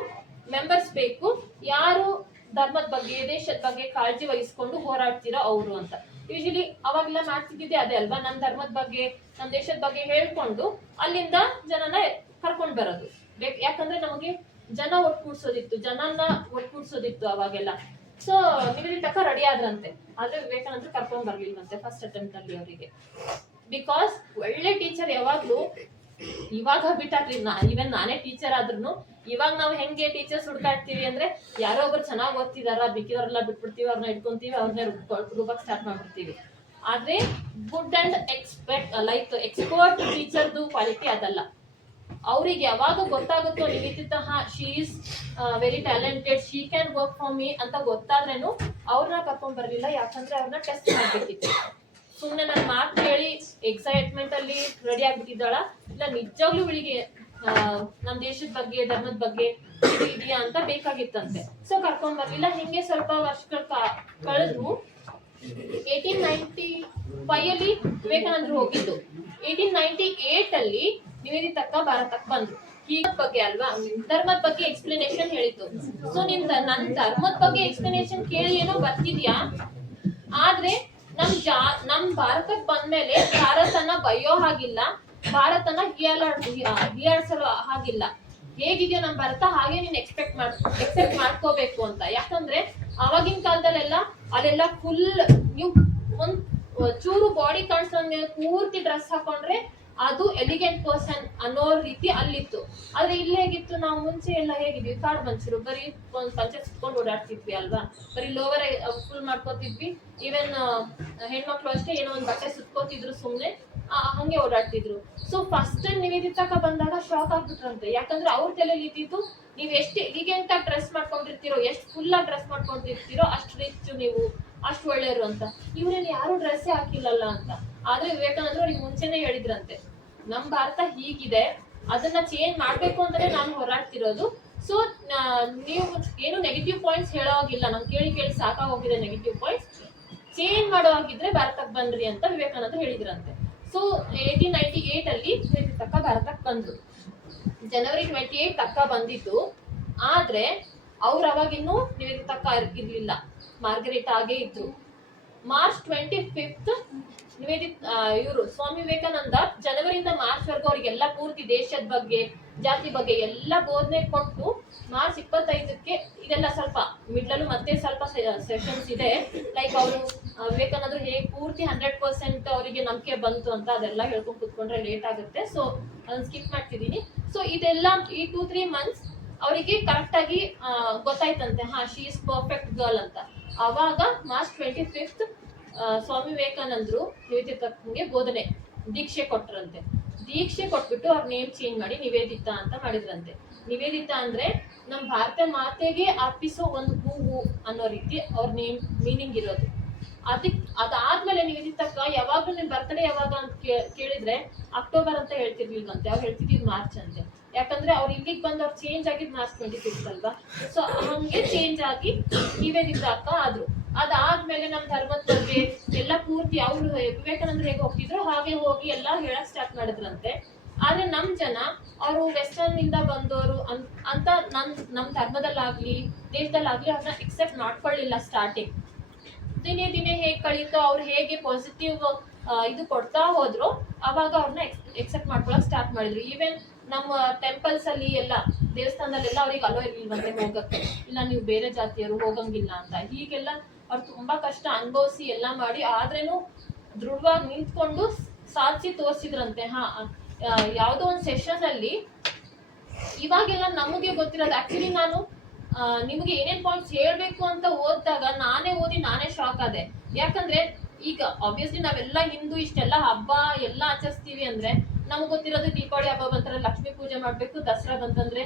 ಮೆಂಬರ್ಸ್ ಬೇಕು. ಯಾರು ಧರ್ಮದ ಬಗ್ಗೆ, ದೇಶದ ಬಗ್ಗೆ ಕಾಳಜಿ ವಹಿಸ್ಕೊಂಡು ಹೋರಾಡ್ತೀರಾ ಅವರು ಅಂತ. ಯೂಶಲಿ ಅವಾಗೆಲ್ಲ ಮಾಡ್ತಿದ್ದಿದ್ದೆ ಅದೇ ಅಲ್ವಾ? ನನ್ನ ಧರ್ಮದ ಬಗ್ಗೆ ನಮ್ಮ ದೇಶದ ಬಗ್ಗೆ ಹೇಳ್ಕೊಂಡು ಅಲ್ಲಿಂದ ಜನನ ಕರ್ಕೊಂಡು ಬರೋದು. ಯಾಕಂದ್ರೆ ನಮಗೆ ಜನ ಒಟ್ಕೂಡ್ಸೋದಿತ್ತು ಜನನ ಒಟ್ಕೂಡ್ಸೋದಿತ್ತು ಅವಾಗೆಲ್ಲ. ಸೊ ನಿವೇದಿತಕ್ಕ ರೆಡಿ ಆದ್ರಂತೆ. ಆದ್ರೆ ವಿವೇಕಾನಂದ್ರ ಕರ್ಕೊಂಡ್ ಮತ್ತೆ ಫಸ್ಟ್ ಅಟೆಂಪ್ಟ್ ಅಲ್ಲಿ ಅವರಿಗೆ. ಬಿಕಾಸ್ ಒಳ್ಳೆ ಟೀಚರ್ ಯಾವಾಗ್ಲೂ ಇವಾಗ ಬಿಟ್ಟಾಕ್ರಿ ನಾ ಇವನ್ ನಾನೇ ಟೀಚರ್ ಆದ್ರೂ ಇವಾಗ ನಾವು ಹೆಂಗೆ ಟೀಚರ್ಸ್ ಹುಡ್ಕಾಡ್ತೀವಿ ಅಂದ್ರೆ ಯಾರೋ ಒಬ್ರು ಚೆನ್ನಾಗಿ ಓದ್ತಿದಾರ, ಬಿಕ್ಕಿದವ್ರೆಲ್ಲ ಬಿಟ್ಬಿಡ್ತೀವಿ ಅವ್ರನ್ನ ಇಟ್ಕೊಂತೀವಿ ಅವ್ರನ್ನ ರೂಪಕ್ ಸ್ಟಾರ್ಟ್ ಮಾಡ್ಬಿಡ್ತೀವಿ. ಆದ್ರೆ good and expect like expert ಟೀಚರ್ದು quality ಅದಲ್ಲ. ಅವ್ರಿಗೆ ಯಾವಾಗ ಗೊತ್ತಾಗುತ್ತೋ ನಿವೇದಿತ ಹಾ she is very talented she can work for me ಅಂತ ಗೊತ್ತಾದ್ರೇನು ಅವ್ರನ್ನ ಕರ್ಕೊಂಡ್ ಬರ್ಲಿಲ್ಲ, ಯಾಕಂದ್ರೆ ಅವ್ರನ್ನ ಟೆಸ್ಟ್ ಮಾಡ್ಬೇಕಿತ್ತು. ಸುಮ್ಮನೆ ನನ್ನ ಮಾತು ಹೇಳಿ ಎಕ್ಸೈಟ್ಮೆಂಟ್ ಅಲ್ಲಿ ರೆಡಿ ಆಗ್ಬಿಟ್ಟಿದ್ದಾಳ. ಇಲ್ಲ, ನಿಜವಾಗ್ಲೂ ಇವಳಿಗೆ ನಮ್ಮ ನಮ್ ದೇಶದ ಬಗ್ಗೆ, ಧರ್ಮದ ಬಗ್ಗೆ ಇದು ಇದೆಯಾ ಅಂತ ಬೇಕಾಗಿತ್ತಂತೆ. ಸೊ ಕರ್ಕೊಂಡ್ ಬರ್ಲಿಲ್ಲ, ಹಿಂಗೆ ಸ್ವಲ್ಪ ವರ್ಷಗಳು ಕಳೆದ್ರು ಏಟೀನ್ ನೈನ್ಟಿ ಫೈಯಲ್ಲಿ ವಿವೇಕಾನಂದರು ಹೋಗಿದ್ದು. ಏಯ್ಟೀನ್ ನೈಂಟಿ ಏಟ್ ಅಲ್ಲಿ ನಿವೇದಿತಕ್ಕ ಭಾರತಕ್ಕೆ ಬಂದ್ರು. ಈಗ ಬಗ್ಗೆ ಅಲ್ವಾ? ಧರ್ಮದ ಬಗ್ಗೆ ಎಕ್ಸ್ಪ್ಲನೇಷನ್ ಹೇಳಿತ್ತು ಸೊ ನನ್ನ ನನ್ ಧರ್ಮದ ಬಗ್ಗೆ ಎಕ್ಸ್ಪ್ಲನೇಷನ್ ಕೇಳಿ ಏನೋ ಬರ್ತಿದ್ಯಾ? ಆದ್ರೆ ನಮ್ ಜಾ, ನಮ್ ಭಾರತಕ್ಕೆ ಬಂದ್ಮೇಲೆ ಭಾರತನ ಬಯ್ಯೋ ಹಾಗಿಲ್ಲ. ಭಾರತನ ಹಿಯಾಲಾಡ್ ಹಿಯಾಡ್ಸಲು ಹಾಗಿಲ್ಲ. ಹೇಗಿದೆಯೋ ನಮ್ ಭಾರತ? ಹಾಗೆ ನೀನ್ ಎಕ್ಸ್ಪೆಕ್ಟ್ ಮಾಡ್ ಎಕ್ಸ್ಪೆಕ್ಟ್ ಮಾಡ್ಕೋಬೇಕು ಅಂತ. ಯಾಕಂದ್ರೆ ಅವಾಗಿನ ಕಾಲದಲ್ಲೆಲ್ಲ ಅಲ್ಲೆಲ್ಲ ಫುಲ್ ನೀವು ಒಂದ್, ಚೂರು ಬಾಡಿ ಕಾಣಿಸಂಗೆ ಪೂರ್ತಿ ಡ್ರೆಸ್ ಹಾಕೊಂಡ್ರೆ ಅದು ಎಲಿಗೆಂಟ್ ಪರ್ಸನ್ ಅನ್ನೋ ರೀತಿ ಅಲ್ಲಿತ್ತು. ಆದ್ರೆ ಇಲ್ಲಿ ಹೇಗಿತ್ತು, ನಾವು ಮುಂಚೆ ಎಲ್ಲ ಹೇಗಿದ್ವಿ? ಕಾಡ್ ಬಂಚರು ಬರೀ ಒಂದ್ ಪಂಚೆ ಸುತ್ಕೊಂಡು ಓಡಾಡ್ತಿದ್ವಿ ಅಲ್ವಾ? ಬರೀ ಲೋವರ್ ಫುಲ್ ಮಾಡ್ಕೋತಿದ್ವಿ. ಈವನ್ ಹೆಣ್ಮಕ್ಳು ಅಷ್ಟೇ ಏನೋ ಒಂದ್ ಬಟ್ಟೆ ಸುತ್ಕೋತಿದ್ರು ಸುಮ್ನೆ. ಹಂಗೆ ಓಡಾಡ್ತಿದ್ರು. ಸೊ ಫಸ್ಟ್ ಟೈಮ್ ನಿವೇದಿತಕ್ಕ ಬಂದಾಗ ಶಾಕ್ ಆಗ್ಬಿಟ್ರಂತೆ. ಯಾಕಂದ್ರೆ ಅವ್ರ ತಲೆಯಲ್ಲಿ ಇದ್ದಿದ್ದು ನೀವು ಎಷ್ಟು ಈಗೆಂತ ಡ್ರೆಸ್ ಮಾಡ್ಕೊಂಡಿರ್ತೀರೋ, ಎಷ್ಟು ಫುಲ್ ಆಗಿ ಡ್ರೆಸ್ ಮಾಡ್ಕೊಂಡಿರ್ತೀರೋ ಅಷ್ಟು ರಿಚ್ ನೀವು, ಅಷ್ಟು ಒಳ್ಳೆಯವರು ಅಂತ. ಇವ್ರೇನ್ ಯಾರು ಡ್ರೆಸ್ಸೇ ಹಾಕಿಲ್ಲಲ್ಲ ಅಂತ. ಆದ್ರೆ ವಿವೇಕಾನಂದರು ಅವ್ರಿಗೆ ಮುಂಚೆನೆ ಹೇಳಿದ್ರಂತೆ. ನಮ್ ಭಾರತ ಹೀಗಿದೆ. ಅದನ್ನ ಚೇಂಜ್ ಮಾಡ್ಬೇಕು ಅಂತಾನೆ ನಾನು ಹೋರಾಡ್ತಿರೋದು. ಸೊ ನೀವು ಏನು ನೆಗೆಟಿವ್ ಪಾಯಿಂಟ್ಸ್ ಹೇಳೋ ಹಾಗಿಲ್ಲ. ನಾನು ಕೇಳಿ ಕೇಳಿ ಸಾಕಾಗೋಗಿದೆ ನೆಗೆಟಿವ್ ಪಾಯಿಂಟ್ಸ್ ಚೇಂಜ್ ಮಾಡೋ ಹಾಗಿದ್ರೆ ಭಾರತಕ್ಕೆ ಬನ್ರಿ ಅಂತ ವಿವೇಕಾನಂದರು ಹೇಳಿದ್ರಂತೆ. ಸೊ ಏಯ್ಟೀನ್ ನೈಂಟಿ ಏಟ್ ಅಲ್ಲಿ ತಕ್ಕ ಭಾರತಕ್ಕೆ ಬಂದ್ರು. ಜನವರಿ ಟ್ವೆಂಟಿ ಏಟ್ ತಕ್ಕ ಬಂದಿದ್ದು. ಆದ್ರೆ, ಅವ್ರು ಅವಾಗಿನ್ನೂ ನಿವೇದಿತಕ್ಕ ಇರ್ಲಿಲ್ಲ. ಮಾರ್ಗರೇಟ್ ಆಗೇ ಇದ್ರು. ಮಾರ್ಚ್ ಟ್ವೆಂಟಿ ಫಿಫ್ತ್ ನಿವೇದಿತ್ ಇವರು ಸ್ವಾಮಿ ವಿವೇಕಾನಂದ ಜನವರಿಯಿಂದ ಮಾರ್ಚ್ ವರೆಗೂ ಅವ್ರಿಗೆಲ್ಲ ಪೂರ್ತಿ ದೇಶದ ಬಗ್ಗೆ, ಜಾತಿ ಬಗ್ಗೆ ಎಲ್ಲ ಬೋಧನೆ ಕೊಟ್ಟು ಮಾರ್ಚ್ ಇಪ್ಪತ್ತೈದಕ್ಕೆ ಇದೆಲ್ಲ ಸ್ವಲ್ಪ ಮಿಡ್ಲಲ್ಲೂ ಮತ್ತೆ ಸ್ವಲ್ಪ ಸೆಷನ್ಸ್ ಇದೆ. ಲೈಕ್ ಅವರು ವಿವೇಕಾನಂದರು ಹೇಗೆ ಪೂರ್ತಿ ಹಂಡ್ರೆಡ್ ಪರ್ಸೆಂಟ್ ಅವರಿಗೆ ನಂಬಿಕೆ ಬಂತು ಅಂತ ಅದೆಲ್ಲ ಹೇಳ್ಕೊಂಡು ಕುತ್ಕೊಂಡ್ರೆ ಲೇಟ್ ಆಗುತ್ತೆ. ಸೊ ಅದನ್ನ ಸ್ಕಿಪ್ ಮಾಡ್ತಿದ್ದೀನಿ. ಸೊ ಇದೆಲ್ಲ ಈ ಟೂ ತ್ರೀ ಮಂತ್ಸ್ ಅವರಿಗೆ ಕರೆಕ್ಟ್ ಆಗಿ ಗೊತ್ತಾಯ್ತಂತೆ. ಹಾ ಶಿ ಇಸ್ ಪರ್ಫೆಕ್ಟ್ ಗರ್ಲ್ ಅಂತ. ಅವಾಗ ಮಾರ್ಚ್ ಟ್ವೆಂಟಿ ಫಿಫ್ತ್ ಸ್ವಾಮಿ ವಿವೇಕಾನಂದರು ನಿವೇದಿತಕ್ಕೆ ಬೋಧನೆ, ದೀಕ್ಷೆ ಕೊಟ್ರಂತೆ. ದೀಕ್ಷೆ ಕೊಟ್ಬಿಟ್ಟು ಅವ್ರ ನೇಮ್ ಚೇಂಜ್ ಮಾಡಿ ನಿವೇದಿತ ಅಂತ ಮಾಡಿದ್ರಂತೆ. ನಿವೇದಿತ ಅಂದ್ರೆ ನಮ್ಮ ಭಾರತ ಮಾತೆಗೆ ಅರ್ಪಿಸೋ ಒಂದು ಹೂವು ಅನ್ನೋ ರೀತಿ ಅವ್ರ ನೇಮ್ ಮೀನಿಂಗ್ ಇರೋದು. ಅದಕ್, ಅದಾದ್ಮೇಲೆ ನಿವೇದಿತಕ್ಕ ಯಾವಾಗಲೂ ನಿನ್ ಬರ್ತಡೇ ಯಾವಾಗ ಅಂತ ಕೇಳಿದ್ರೆ ಅಕ್ಟೋಬರ್ ಅಂತ ಹೇಳ್ತಿರ್ಲಿಲ್ವಂತೆ, ಅವ್ರು ಹೇಳ್ತಿದ್ವಿ ಮಾರ್ಚ್ ಅಂತೆ. ಯಾಕಂದ್ರೆ ಅವ್ರು ಇಲ್ಲಿಗೆ ಬಂದು ಅವ್ರು ಚೇಂಜ್ ಆಗಿದ್ ಮಾರ್ಚ್ ಟ್ವೆಂಟಿ ಸಿಕ್ಸ್ ಅಲ್ವಾ? ಸೊ ಹಂಗೆ ಚೇಂಜ್ ಆಗಿ ನಿವೇದಿತ ಅಕ್ಕ ಆದ್ರು. ಅದಾದ್ಮೇಲೆ ನಮ್ ಧರ್ಮದ ಬಗ್ಗೆ ಎಲ್ಲ ಪೂರ್ತಿ ಅವ್ರು ವಿವೇಕಾನಂದ್ರ ಹೇಗೆ ಹೋಗ್ತಿದ್ರು, ಹಾಗೆ ಹೋಗಿ ಎಲ್ಲ ಹೇಳಕ್ ಸ್ಟಾರ್ಟ್ ಮಾಡಿದ್ರಂತೆ. ಆದ್ರೆ ನಮ್ ಜನ ಅವರು ವೆಸ್ಟರ್ನ್ ಇಂದ ಬಂದವರು ಅಂತ ನಮ್ ನಮ್ ಧರ್ಮದಲ್ಲಾಗ್ಲಿ, ದೇಶದಲ್ಲಾಗ್ಲಿ ಅವ್ರನ್ನ ಎಕ್ಸೆಪ್ಟ್ ಮಾಡ್ಕೊಳ್ಳಿಲ್ಲ ಸ್ಟಾರ್ಟಿಂಗ್ ದಿನೇ ದಿನೇ ಹೇಗೆ ಕಳೀತೋ, ಅವ್ರು ಹೇಗೆ ಪಾಸಿಟಿವ್ ಇದು ಕೊಡ್ತಾ ಹೋದ್ರು, ಅವಾಗ ಅವ್ರನ್ನ ಎಕ್ಸೆಪ್ಟ್ ಮಾಡ್ಕೊಳಕ್ ಸ್ಟಾರ್ಟ್ ಮಾಡಿದ್ರು. ಈವನ್ ನಮ್ಮ ಟೆಂಪಲ್ಸ್ ಅಲ್ಲಿ ಎಲ್ಲ, ದೇವಸ್ಥಾನದಲ್ಲೆಲ್ಲ ಅವ್ರಿಗೆ ಅಲೋ ಇರ್ಲಿಲ್ವಂತೆ ಹೋಗಕ್ಕೆ. ಇಲ್ಲ, ನೀವು ಬೇರೆ ಜಾತಿಯವರು ಹೋಗಂಗಿಲ್ಲ ಅಂತ. ಹೀಗೆಲ್ಲ ಅವ್ರು ತುಂಬಾ ಕಷ್ಟ ಅನುಭವಿಸಿ ಎಲ್ಲ ಮಾಡಿ, ಆದ್ರೇನು ದೃಢವಾಗಿ ನಿಂತ್ಕೊಂಡು ಸಾಧಿಸಿ ತೋರಿಸಿದ್ರಂತೆ. ಹಾ ಯಾವುದೋ ಒಂದು ಸೆಷನ್ ಅಲ್ಲಿ ಇವಾಗೆಲ್ಲ ನಮಗೆ ಗೊತ್ತಿರೋದು ಆಕ್ಚುಲಿ ನಾನು ನಿಮಗೆ ನಿಮ್ಗೆ ಏನೇನ್ ಪಾಯಿಂಟ್ಸ್ ಹೇಳ್ಬೇಕು ಅಂತ ಓದಿದಾಗ ನಾನೇ ಓದಿ ನಾನೇ ಶಾಕ್ ಆದೆ. ಯಾಕಂದ್ರೆ ಈಗ ಆಬ್ವಿಯಸ್ಲಿ ನಾವೆಲ್ಲ ಹಿಂದೂ, ಇಷ್ಟೆಲ್ಲ ಹಬ್ಬ ಎಲ್ಲ ಆಚರಿಸ್ತೀವಿ ಅಂದ್ರೆ ನಮ್ಗೆ ಗೊತ್ತಿರೋದು ದೀಪಾವಳಿ ಹಬ್ಬ ಬಂತಾರೆ ಲಕ್ಷ್ಮೀ ಪೂಜೆ ಮಾಡ್ಬೇಕು, ದಸರಾ ಬಂತಂದ್ರೆ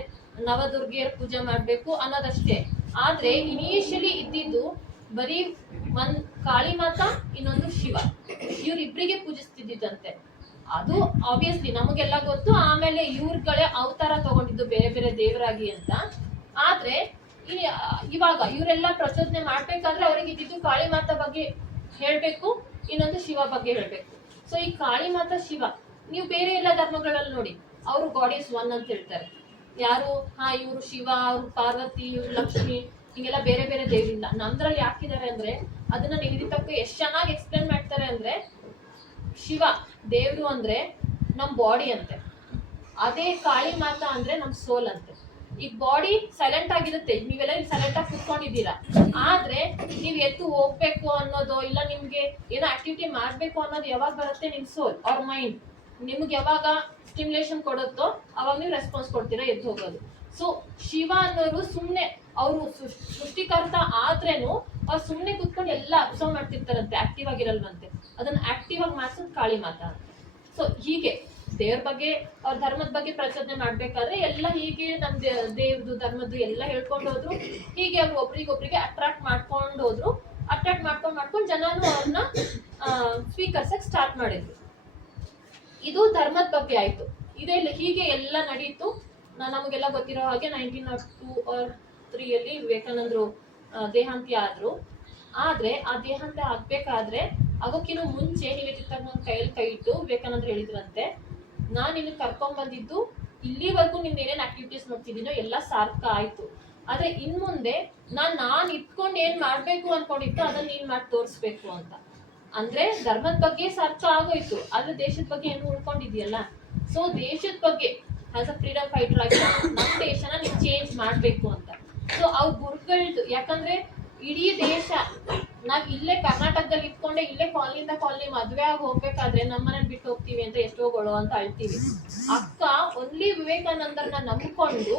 ನವದುರ್ಗಿಯರ್ ಪೂಜೆ ಮಾಡ್ಬೇಕು ಅನ್ನೋದಷ್ಟೇ. ಆದ್ರೆ ಇನಿಷಿಯಲಿ ಇದ್ದಿದ್ದು ಬರೀ ಒಂದ್ ಕಾಳಿ ಮಾತಾ, ಇನ್ನೊಂದು ಶಿವ. ಇವ್ರಿಬ್ರಿಗೆ ಪೂಜಿಸ್ತಿದ್ದಂತೆ ಅದು ಆಬ್ವಿಯಸ್ಲಿ ನಮಗೆಲ್ಲ ಗೊತ್ತು. ಆಮೇಲೆ ಇವ್ರಗಳೇ ಅವತಾರ ತಗೊಂಡಿದ್ದು ಬೇರೆ ಬೇರೆ ದೇವರಾಗಿ ಅಂತ. ಆದ್ರೆ ಇವಾಗ ಇವರೆಲ್ಲ ಪ್ರಚೋದನೆ ಮಾಡ್ಬೇಕಾದ್ರೆ ಅವ್ರಿಗೆ ಇದ್ದಿದ್ದು ಕಾಳಿ ಮಾತಾ ಬಗ್ಗೆ ಹೇಳ್ಬೇಕು, ಇನ್ನೊಂದು ಶಿವ ಬಗ್ಗೆ ಹೇಳ್ಬೇಕು. ಸೊ ಈ ಕಾಳಿ ಮಾತಾ ಶಿವ, ನೀವು ಬೇರೆ ಎಲ್ಲ ಧರ್ಮಗಳಲ್ಲಿ ನೋಡಿ, ಅವರು ಗಾಡೀಸ್ ಒನ್ ಅಂತ ಹೇಳ್ತಾರೆ. ಯಾರು? ಹಾ, ಇವರು ಶಿವ, ಅವ್ರು ಪಾರ್ವತಿ, ಇವ್ರು ಲಕ್ಷ್ಮಿ. ಹಿಂಗೆಲ್ಲ ಬೇರೆ ಬೇರೆ ದೇವರಿಂದ ನಮ್ದ್ರಲ್ಲಿ ಯಾಕಿದ್ದಾರೆ ಅಂದ್ರೆ ಅದನ್ನ ನಿಗದಿತಕ್ಕೆ ಎಷ್ಟು ಚೆನ್ನಾಗಿ ಎಕ್ಸ್ಪ್ಲೇನ್ ಮಾಡ್ತಾರೆ ಅಂದ್ರೆ ಶಿವ, ದೇವ್ರು ಅಂದ್ರೆ ನಮ್ ಬಾಡಿ ಅಂತೆ. ಅದೇ ಕಾಳಿ ಮಾತಾ ಅಂದ್ರೆ ನಮ್ ಸೋಲ್ ಅಂತೆ. ಈ ಬಾಡಿ ಸೈಲೆಂಟ್ ಆಗಿರುತ್ತೆ. ನೀವೆಲ್ಲ ಸೈಲೆಂಟ್ ಆಗಿ ಕುತ್ಕೊಂಡಿದ್ದೀರಾ. ಆದ್ರೆ ನೀವ್ ಎತ್ತು ಹೋಗ್ಬೇಕು ಅನ್ನೋದು ಇಲ್ಲ ನಿಮ್ಗೆ ಏನೋ ಆಕ್ಟಿವಿಟಿ ಮಾಡ್ಬೇಕು ಅನ್ನೋದು ಯಾವಾಗ ಬರುತ್ತೆ ನಿಮ್ ಸೋಲ್ ಅವ್ರ ಮೈಂಡ್ ನಿಮ್ಗೆ ಯಾವಾಗ ಸ್ಟಿಮ್ಯುಲೇಷನ್ ಕೊಡುತ್ತೋ ಅವಾಗ ನೀವು ರೆಸ್ಪಾನ್ಸ್ ಕೊಡ್ತೀರಾ ಎದ್ದು ಹೋಗೋದು. ಸೊ ಶಿವ ಅನ್ನೋರು ಸುಮ್ನೆ ಅವರು ಸೃಷ್ಟಿಕರ್ತ ಆದ್ರೇನು, ಅವ್ರು ಸುಮ್ಮನೆ ಕುತ್ಕೊಂಡು ಎಲ್ಲ ಅಬ್ಸರ್ವ್ ಮಾಡ್ತಿರ್ತಾರಂತೆ ಆಕ್ಟಿವ್ ಆಗಿರಲ್ವಂತೆ. ಅದನ್ನ ಆಕ್ಟಿವ್ ಆಗಿ ಮಾಡ್ಸೋದು ಕಾಳಿ ಮಾತಾ ಸೊ ಹೀಗೆ, ದೇವ್ರ ಬಗ್ಗೆ, ಅವ್ರ ಧರ್ಮದ ಬಗ್ಗೆ ಪ್ರಚೋದನೆ ಮಾಡ್ಬೇಕಾದ್ರೆ ಎಲ್ಲ ಹೀಗೆ ನಮ್ ದೇವ್ರದು, ಧರ್ಮದ್ದು ಎಲ್ಲ ಹೇಳ್ಕೊಂಡು ಹೋದ್ರು, ಹೀಗೆ ಅವ್ರು ಒಬ್ರಿಗೊಬ್ರಿಗೆ ಅಟ್ರಾಕ್ಟ್ ಮಾಡ್ಕೊಂಡು ಹೋದ್ರು. ಅಟ್ರಾಕ್ಟ್ ಮಾಡ್ಕೊಂಡ್ ಮಾಡ್ಕೊಂಡು ಜನನು ಅವ್ರನ್ನ ಸ್ವೀಕರ್ಸಕ್ ಸ್ಟಾರ್ಟ್ ಮಾಡಿದ್ರು. ಇದು ಧರ್ಮದ ಬಗ್ಗೆ ಆಯ್ತು. ಇದೇ ಹೀಗೆ ಎಲ್ಲ ನಡೀತು. ನಮಗೆಲ್ಲ ಗೊತ್ತಿರೋ ಹಾಗೆ ನೈನ್ಟೀನ್ ನಾಟ್ ಟೂ ಆರ್ ತ್ರೀಯಲ್ಲಿ ವಿವೇಕಾನಂದರು ದೇಹಾಂತ್ಯ ಆದ್ರು. ಆದ್ರೆ ಆ ದೇಹಾಂತ್ಯ ಆಗ್ಬೇಕಾದ್ರೆ ಅದಕ್ಕಿಂತ ಮುಂಚೆ ನಿವೇದಿತ ಕೈಯಲ್ಲಿ ಕೈ ಇಟ್ಟು ವಿವೇಕಾನಂದ್ರು ಹೇಳಿದ್ರಂತೆ, ನಾನ್ ನಿನ್ನ ಕರ್ಕೊಂಡ್ ಬಂದಿದ್ದು ಇಲ್ಲಿವರೆಗೂ ನಿನ್ ಏನೇನ್ ಆಕ್ಟಿವಿಟೀಸ್ ನೋಡ್ತಿದ್ದೀನೋ ಎಲ್ಲ ಸಾರ್ಥಕ ಆಯ್ತು. ಆದ್ರೆ ಇನ್ ಮುಂದೆ ನಾನ್ ನಾನ್ ಇಟ್ಕೊಂಡು ಏನ್ ಮಾಡ್ಬೇಕು ಅನ್ಕೊಂಡಿತ್ತು ಅದನ್ನ ನೀನ್ ಮಾಡಿ ತೋರಿಸ್ಬೇಕು ಅಂತ. ಅಂದ್ರೆ ಧರ್ಮದ ಬಗ್ಗೆ ಸಾರ್ಥಕ ಆಗೋಯ್ತು, ಆದ್ರೆ ದೇಶದ ಬಗ್ಗೆ ಏನು ಉಳ್ಕೊಂಡಿದ್ಯಲ್ಲ ಸೊ ದೇಶದ ಬಗ್ಗೆ ಆಸ್ ಅ ಫ್ರೀಡಮ್ ಫೈಟರ್ ಆಗಿ ನಮ್ಮ ದೇಶನ ನೀವು ಚೇಂಜ್ ಮಾಡ್ಬೇಕು ಅಂತ. ಸೊ ಅವ್ರ ಗುರುಗಳ್ದು, ಯಾಕಂದ್ರೆ ಇಡೀ ದೇಶ, ನಾವ್ ಇಲ್ಲೇ ಕರ್ನಾಟಕದಲ್ಲಿ ಇಟ್ಕೊಂಡೆ, ಇಲ್ಲೇ ಕಾಲನಿಂದ ಕಾಲನಿ ಮದ್ವೆ ಆಗಿ ಹೋಗ್ಬೇಕಾದ್ರೆ ನಮ್ಮನ್ನ ಬಿಟ್ಟು ಹೋಗ್ತೀವಿ ಅಂತ ಎಷ್ಟೋ ಗೊಳು ಅಂತ ಅಳ್ತೀವಿ ಅಕ್ಕ ಒನ್ಲಿ ವಿವೇಕಾನಂದರ್ನ ನಂಬ್ಕೊಂಡು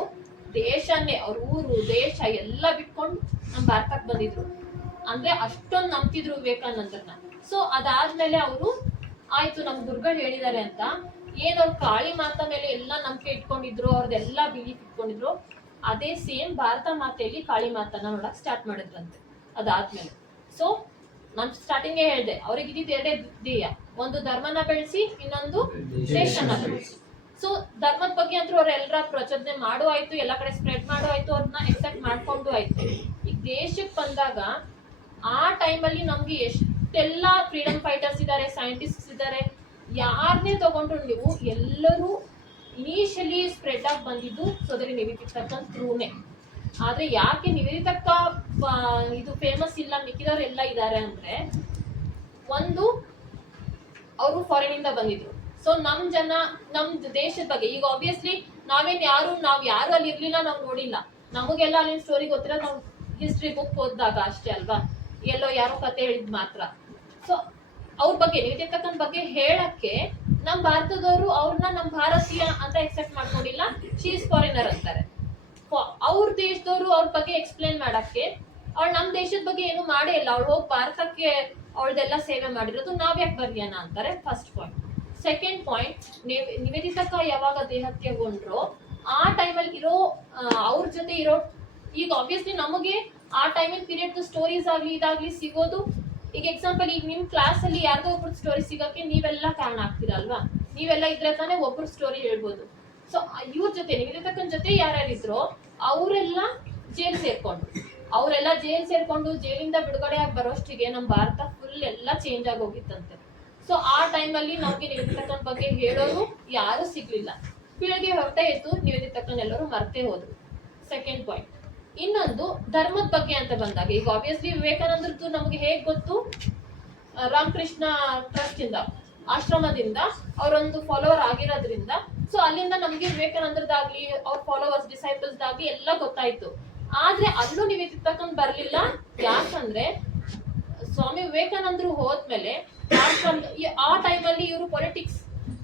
ದೇಶನೇ, ಅವ್ರ ಊರು, ದೇಶ ಎಲ್ಲ ಬಿಟ್ಕೊಂಡು ನಮ್ ಭಾರತಕ್ಕೆ ಬಂದಿದ್ರು. ಅಂದ್ರೆ ಅಷ್ಟೊಂದು ನಂಬ್ತಿದ್ರು ವಿವೇಕಾನಂದರ್ನ ಸೊ ಅದಾದ್ಮೇಲೆ ಅವರು, ಆಯ್ತು, ನಮ್ ಗುರುಗಳು ಹೇಳಿದ್ದಾರೆ ಅಂತ. ಏನ್ ಅವ್ರು ಕಾಳಿ ಮಾತಾ ಮೇಲೆ ಎಲ್ಲ ನಂಬಿಕೆ ಇಟ್ಕೊಂಡಿದ್ರು ಅವ್ರದ್ದೆಲ್ಲ ಬಿಲೀಫ್ ಇಟ್ಕೊಂಡಿದ್ರು. ಅದೇ ಸೇಮ್ ಭಾರತ ಮಾತೆಯಲ್ಲಿ ಕಾಳಿ ಮಾತನ್ನ ನೋಡಕ್ ಸ್ಟಾರ್ಟ್ ಮಾಡಿದ್ರಂತೆ. ಅದಾದ್ಮೇಲೆ. ಸೊ ನಾನ್ ಸ್ಟಾರ್ಟಿಂಗ್ ಹೇಳ್ದೆ ಅವ್ರಿಗೆ ಇದ್ದಿದ್ದು ಎರಡೇ ಧ್ಯೇಯ. ಒಂದು ಧರ್ಮನ ಬೆಳೆಸಿ ಇನ್ನೊಂದು ದೇಶನ ಬೆಳೆಸಿ. ಸೊ ಧರ್ಮದ ಬಗ್ಗೆ ಅಂತೂ ಅವ್ರ ಎಲ್ಲರ ಪ್ರಚೋದನೆ ಮಾಡು ಆಯ್ತು ಎಲ್ಲ ಕಡೆ ಸ್ಪ್ರೆಡ್ ಮಾಡು ಆಯ್ತು ಅದನ್ನ ಎಕ್ಸೆಪ್ಟ್ ಮಾಡ್ಕೊಂಡು ಆಯ್ತು. ಈಗ ದೇಶಕ್ಕೆ ಬಂದಾಗ ಆ ಟೈಮಲ್ಲಿ ನಮ್ಗೆ ಎಷ್ಟೆಲ್ಲ ಫ್ರೀಡಮ್ ಫೈಟರ್ಸ್ ಇದ್ದಾರೆ ಸೈಂಟಿಸ್ಟ್ ಇದ್ದಾರೆ ಯಾರನ್ನೇ ತಗೊಂಡ್ರು ನೀವು ಎಲ್ಲರೂ ಇನಿಷಿಯಲಿ ಸ್ಪ್ರೆಡ್ ಆಗಿ ಬಂದಿದ್ದು ಸೋದರಿ ನಿವೇದಿತಕ್ಕಂಥ ಥ್ರೂನೇ ಆದರೆ ಯಾಕೆ ನಿವೇದಿತಕ್ಕ ಇದು ಫೇಮಸ್ ಇಲ್ಲ, ಮಿಕ್ಕಿದವರೆಲ್ಲ ಇದ್ದಾರೆ ಅಂದರೆ ಒಂದು ಅವರು ಫಾರಿನಿಂದ ಬಂದಿದ್ರು. ಸೊ ನಮ್ಮ ಜನ ನಮ್ಮ ದೇಶದ ಬಗ್ಗೆ, ಈಗ ಆಬ್ವಿಯಸ್ಲಿ ನಾವೇನು ಯಾರು, ನಾವು ಯಾರು ಅಲ್ಲಿ ಇರಲಿಲ್ಲ, ನಾವು ನೋಡಿಲ್ಲ. ನಮಗೆಲ್ಲ ಅಲ್ಲಿನ ಸ್ಟೋರಿ ಗೊತ್ತಿರೋ ನಾವು ಹಿಸ್ಟ್ರಿ ಬುಕ್ ಓದಿದಾಗ ಅಷ್ಟೇ ಅಲ್ವಾ? ಎಲ್ಲೋ ಯಾರೋ ಕತೆ ಹೇಳಿದ್ ಮಾತ್ರ. ಸೊ ಅವ್ರ ಬಗ್ಗೆ ನಿವೇದಿತಕ್ಕನ್ ಬಗ್ಗೆ ಹೇಳಕ್ಕೆ ನಮ್ ಭಾರತದವರು ಅವ್ರನ್ನ ನಮ್ ಭಾರತೀಯ ಅಂತ ಎಕ್ಸೆಪ್ಟ್ ಮಾಡ್ಕೊಂಡಿಲ್ಲ. ಶೀಸ್ ಫಾರಿನರ್ ಅಂತಾರೆ. ಅವ್ರ ದೇಶದವರು ಅವ್ರ ಬಗ್ಗೆ ಎಕ್ಸ್ಪ್ಲೇನ್ ಮಾಡಕ್ಕೆ ಅವ್ಳು ನಮ್ ದೇಶದ ಬಗ್ಗೆ ಏನು ಮಾಡೇ ಇಲ್ಲ. ಅವ್ಳು ಹೋಗಿ ಭಾರತಕ್ಕೆ ಅವಳದೆಲ್ಲ ಸೇವೆ ಮಾಡಿರೋದು ನಾವ್ ಯಾಕೆ ಬರ್ಯಾನ ಅಂತಾರೆ ಫಸ್ಟ್ ಪಾಯಿಂಟ್ ಸೆಕೆಂಡ್ ಪಾಯಿಂಟ್ ನಿವೇದಿತಕ್ಕ ಯಾವಾಗ ದೇಹಕ್ಕೆ ದೇಹತ್ಯಗೊಂಡ್ರೋ ಆ ಟೈಮಲ್ಲಿ ಇರೋ ಅವ್ರ ಜೊತೆ ಇರೋ, ಈಗ ಆಬ್ವಿಯಸ್ಲಿ ನಮಗೆ ಆ ಟೈಮಲ್ಲಿ ಪೀರಿಯಡ್ ಸ್ಟೋರೀಸ್ ಆಗ್ಲಿ, ಇದಾಗ್ಲಿ ಸಿಗೋದು ಈಗ ಎಕ್ಸಾಂಪಲ್ ಈಗ ನಿಮ್ ಕ್ಲಾಸ್ ಅಲ್ಲಿ ಯಾರ್ದೋ ಒಬ್ರು ಸ್ಟೋರಿ ಸಿಗಕ್ಕೆ ನೀವೆಲ್ಲ ಕಾರಣ ಆಗ್ತೀರಾ ಅಲ್ವಾ ನೀವೆಲ್ಲ ಇದ್ರೆ ತಾನೇ ಒಬ್ರು ಸ್ಟೋರಿ ಹೇಳ್ಬೋದು. ಸೊ ಇವ್ರ ಜೊತೆ ನಿವೇದಿತಕ್ಕನ ಜೊತೆ ಯಾರ್ಯಾರಿದ್ರು, ಅವರೆಲ್ಲ ಜೈಲ್ ಸೇರ್ಕೊಂಡ್ರು ಅವರೆಲ್ಲ ಜೈಲ್ ಸೇರ್ಕೊಂಡು ಜೈಲಿಂದ ಬಿಡುಗಡೆ ಆಗಿ ಬರೋಷ್ಟಿಗೆ ನಮ್ಮ ಭಾರತ ಫುಲ್ ಎಲ್ಲ ಚೇಂಜ್ ಆಗೋಗಿತ್ತಂತೆ ಸೊ ಆ ಟೈಮಲ್ಲಿ ನಮಗೆ ನಿವೇದಿತಕ್ಕನ ಬಗ್ಗೆ ಹೇಳೋರು ಯಾರು ಸಿಗ್ಲಿಲ್ಲ. ಬೆಳಗ್ಗೆ ಹೊರಟೆ ಎದ್ದು ನಿವೇದಿತಕ್ಕನ್ ಎಲ್ಲರೂ ಮರ್ತೇ ಹೋದ್ರು. ಸೆಕೆಂಡ್ ಪಾಯಿಂಟ್ ಇನ್ನೊಂದು ಧರ್ಮದ ಬಗ್ಗೆ ಅಂತ ಬಂದಾಗ, ಈಗ ಆಬ್ವಿಯಸ್ಲಿ ವಿವೇಕಾನಂದರದ್ದು ನಮ್ಗೆ ಹೇಗ್ ಗೊತ್ತು? ರಾಮಕೃಷ್ಣ ಟ್ರಸ್ಟ್ ಇಂದ, ಆಶ್ರಮದಿಂದ ಅವರೊಂದು ಫಾಲೋವರ್ ಆಗಿರೋದ್ರಿಂದ. ಸೊ ಅಲ್ಲಿಂದ ನಮ್ಗೆ ವಿವೇಕಾನಂದರದಾಗ್ಲಿ ಅವ್ರ ಫಾಲೋವರ್ಸ್ ಡಿಸೈಪಲ್ಸ್ ದಾಗ್ಲಿ ಎಲ್ಲ ಗೊತ್ತಾಯ್ತು. ಆದ್ರೆ ಅಲ್ಲೂ ನಿವೇದಿತಕ್ಕಂತ ಬರ್ಲಿಲ್ಲ. ಯಾಕಂದ್ರೆ ಸ್ವಾಮಿ ವಿವೇಕಾನಂದರು ಹೋದ್ಮೇಲೆ ಆ ಟೈಮಲ್ಲಿ ಇವರು ಪೊಲಿಟಿಕ್ಸ್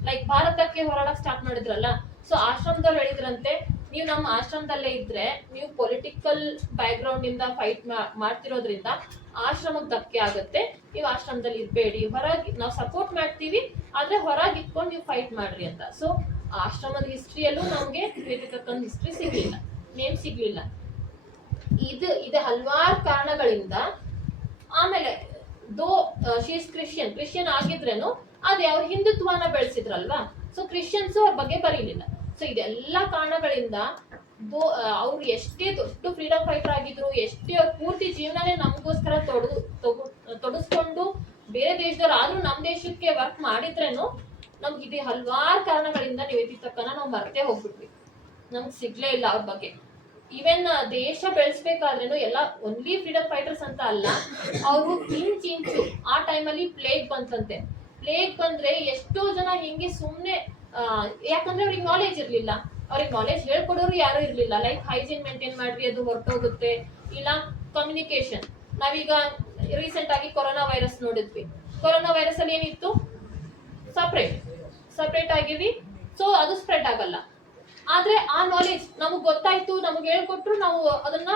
ಲೈಕ್ ಭಾರತಕ್ಕೆ ಹೋರಾಡಕ್ ಸ್ಟಾರ್ಟ್ ಮಾಡಿದ್ರಲ್ಲ. ಸೊ ಆಶ್ರಮದವ್ರು ಹೇಳಿದ್ರಂತೆ ನೀವು ನಮ್ಮ ಆಶ್ರಮದಲ್ಲೇ ಇದ್ರೆ ನೀವು ಪೊಲಿಟಿಕಲ್ ಬ್ಯಾಕ್ ಗ್ರೌಂಡ್ ಇಂದ ಫೈಟ್ ಮಾಡ್ತಿರೋದ್ರಿಂದ ಆಶ್ರಮಕ್ಕೆ ಧಕ್ಕೆ ಆಗುತ್ತೆ. ನೀವು ಆಶ್ರಮದಲ್ಲಿ ಇರಬೇಡಿ. ಹೊರಗೆ ನಾವು ಸಪೋರ್ಟ್ ಮಾಡ್ತೀವಿ, ಆದ್ರೆ ಹೊರಗೆ ಇಟ್ಕೊಂಡು ನೀವು ಫೈಟ್ ಮಾಡ್ರಿ ಅಂತ. ಸೊ ಆಶ್ರಮದ ಹಿಸ್ಟ್ರಿಯಲ್ಲೂ ನಮ್ಗೆ ವೇದಿಕಕ್ಕಂತ ಹಿಸ್ಟ್ರಿ ಸಿಗ್ಲಿಲ್ಲ. ನೇಮ್ ಸಿಗ್ಲಿಲ್ಲ. ಇದು ಇದು ಹಲವಾರು ಕಾರಣಗಳಿಂದ ಆಮೇಲೆ ದೋ ಶೀಸ್ ಕ್ರಿಶ್ಚಿಯನ್ ಕ್ರಿಶ್ಚಿಯನ್ ಆಗಿದ್ರೇನು, ಅದೇ ಅವ್ರು ಹಿಂದುತ್ವನ ಬೆಳೆಸಿದ್ರಲ್ವಾ? ಸೊ ಕ್ರಿಶ್ಚಿಯನ್ಸ್ ಅವ್ರ ಬಗ್ಗೆ ಬರೀಲಿಲ್ಲ. ಸೊ ಇದೆಲ್ಲ ಕಾರಣಗಳಿಂದ ಅವ್ರು ಎಷ್ಟೇ ದೊಡ್ಡ ಫ್ರೀಡಮ್ ಫೈಟರ್ ಆಗಿದ್ರು ಎಷ್ಟೇ ಪೂರ್ತಿ ಜೀವನನೇ ನಮಗೋಸ್ಕರ ತೊಡಗು ತೊಡಸ್ಕೊಂಡು ಬೇರೆ ದೇಶದವ್ರು ಆದ್ರೂ ನಮ್ಮ ದೇಶಕ್ಕೆ ವರ್ಕ್ ಮಾಡಿದ್ರೇನು ನಮ್ಗೆ ಇದೆ ಹಲವಾರು ಕಾರಣಗಳಿಂದ ನೀವು ನಿವೇದಿತಕ್ಕನ ನಾವು ಮರ್ತೇ ಹೋಗ್ಬಿಟ್ವಿ. ನಮ್ಗೆ ಸಿಗ್ಲೇ ಇಲ್ಲ ಅವ್ರ ಬಗ್ಗೆ. ಈವನ್ ದೇಶ ಬೆಳೆಸ್ಬೇಕಾದ್ರೇನು ಎಲ್ಲ ಓನ್ಲಿ ಫ್ರೀಡಮ್ ಫೈಟರ್ಸ್ ಅಂತ ಅಲ್ಲ ಅವರು ಇಂಚಿಂಚು ಇಂಚು ಆ ಟೈಮಲ್ಲಿ ಪ್ಲೇಗ್ ಬಂತಂತೆ. ಪ್ಲೇಗ್ ಬಂದ್ರೆ ಎಷ್ಟೋ ಜನ ಹಿಂಗೆ ಸುಮ್ನೆ ಆ, ಯಾಕಂದ್ರೆ ಅವ್ರಿಗೆ ನಾಲೆಜ್ ಇರಲಿಲ್ಲ. ಅವ್ರಿಗೆ ನಾಲೆಜ್ ಹೇಳ್ಕೊಡೋರು ಯಾರು ಇರಲಿಲ್ಲ. ಲೈಕ್ ಹೈಜೀನ್ ಮೇಂಟೈನ್ ಮಾಡ್ರಿ, ಅದು ಹೊರಟೋಗುತ್ತೆ. ಇಲ್ಲ ಕಮ್ಯುನಿಕೇಶನ್ ನಾವೀಗ ರೀಸೆಂಟ್ ಆಗಿ ಕೊರೋನಾ ವೈರಸ್ ನೋಡಿದ್ವಿ. ಕೊರೋನಾ ವೈರಸ್ ಅಲ್ಲಿ ಏನಿತ್ತು? ಸಪ್ರೇಟ್ ಸಪ್ರೇಟ್ ಆಗಿವಿ ಸೊ ಅದು ಸ್ಪ್ರೆಡ್ ಆಗಲ್ಲ. ಆದ್ರೆ ಆ ನಾಲೆಜ್ ನಮಗ್ ಗೊತ್ತಾಯ್ತು, ನಮಗ್ ಹೇಳ್ಕೊಟ್ರು ನಾವು ಅದನ್ನ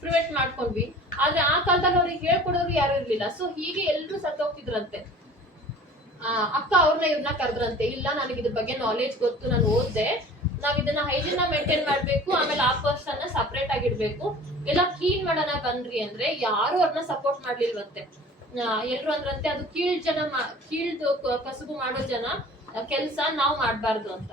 ಪ್ರಿವೆಂಟ್ ಮಾಡ್ಕೊಂಡ್ವಿ. ಆದ್ರೆ ಆ ಕಾಲದಲ್ಲಿ ಅವ್ರಿಗೆ ಹೇಳ್ಕೊಡೋರು ಯಾರು ಇರ್ಲಿಲ್ಲ. ಸೊ ಹೀಗೆ ಎಲ್ರು ಸತ್ತೋಗ್ತಿದ್ರಂತೆ. ಅಕ್ಕ ಅವ್ರನ್ನ ಇವ್ರನ್ನ ಕರೆದ್ರಂತೆ. ಇಲ್ಲ, ನನಗೆ ಇದ್ರ ಬಗ್ಗೆ ನಾಲೆಜ್ ಗೊತ್ತು, ನಾನು ಓದ್ದೆ. ನಾವ್ ಇದನ್ನ ಹೈಜಿನ್ ಮೇಂಟೈನ್ ಮಾಡ್ಬೇಕು, ಆಮೇಲೆ ಆ ಪರ್ಸನ್ ಸಪ್ರೇಟ್ ಆಗಿಡ್ಬೇಕು. ಎಲ್ಲ ಕ್ಲೀನ್ ಮಾಡೋಣ ಬನ್ರಿ ಅಂದ್ರೆ ಯಾರು ಅವ್ರನ್ನ ಸಪೋರ್ಟ್ ಮಾಡ್ಲಿಲ್ವಂತೆ. ಎಲ್ರು ಅಂದ್ರಂತೆ ಅದು ಕೀಳ್ ಜನ ಕೀಳ್ದು ಕಸುಬು ಮಾಡೋ ಜನ ಕೆಲ್ಸ ನಾವ್ ಮಾಡ್ಬಾರ್ದು ಅಂತ.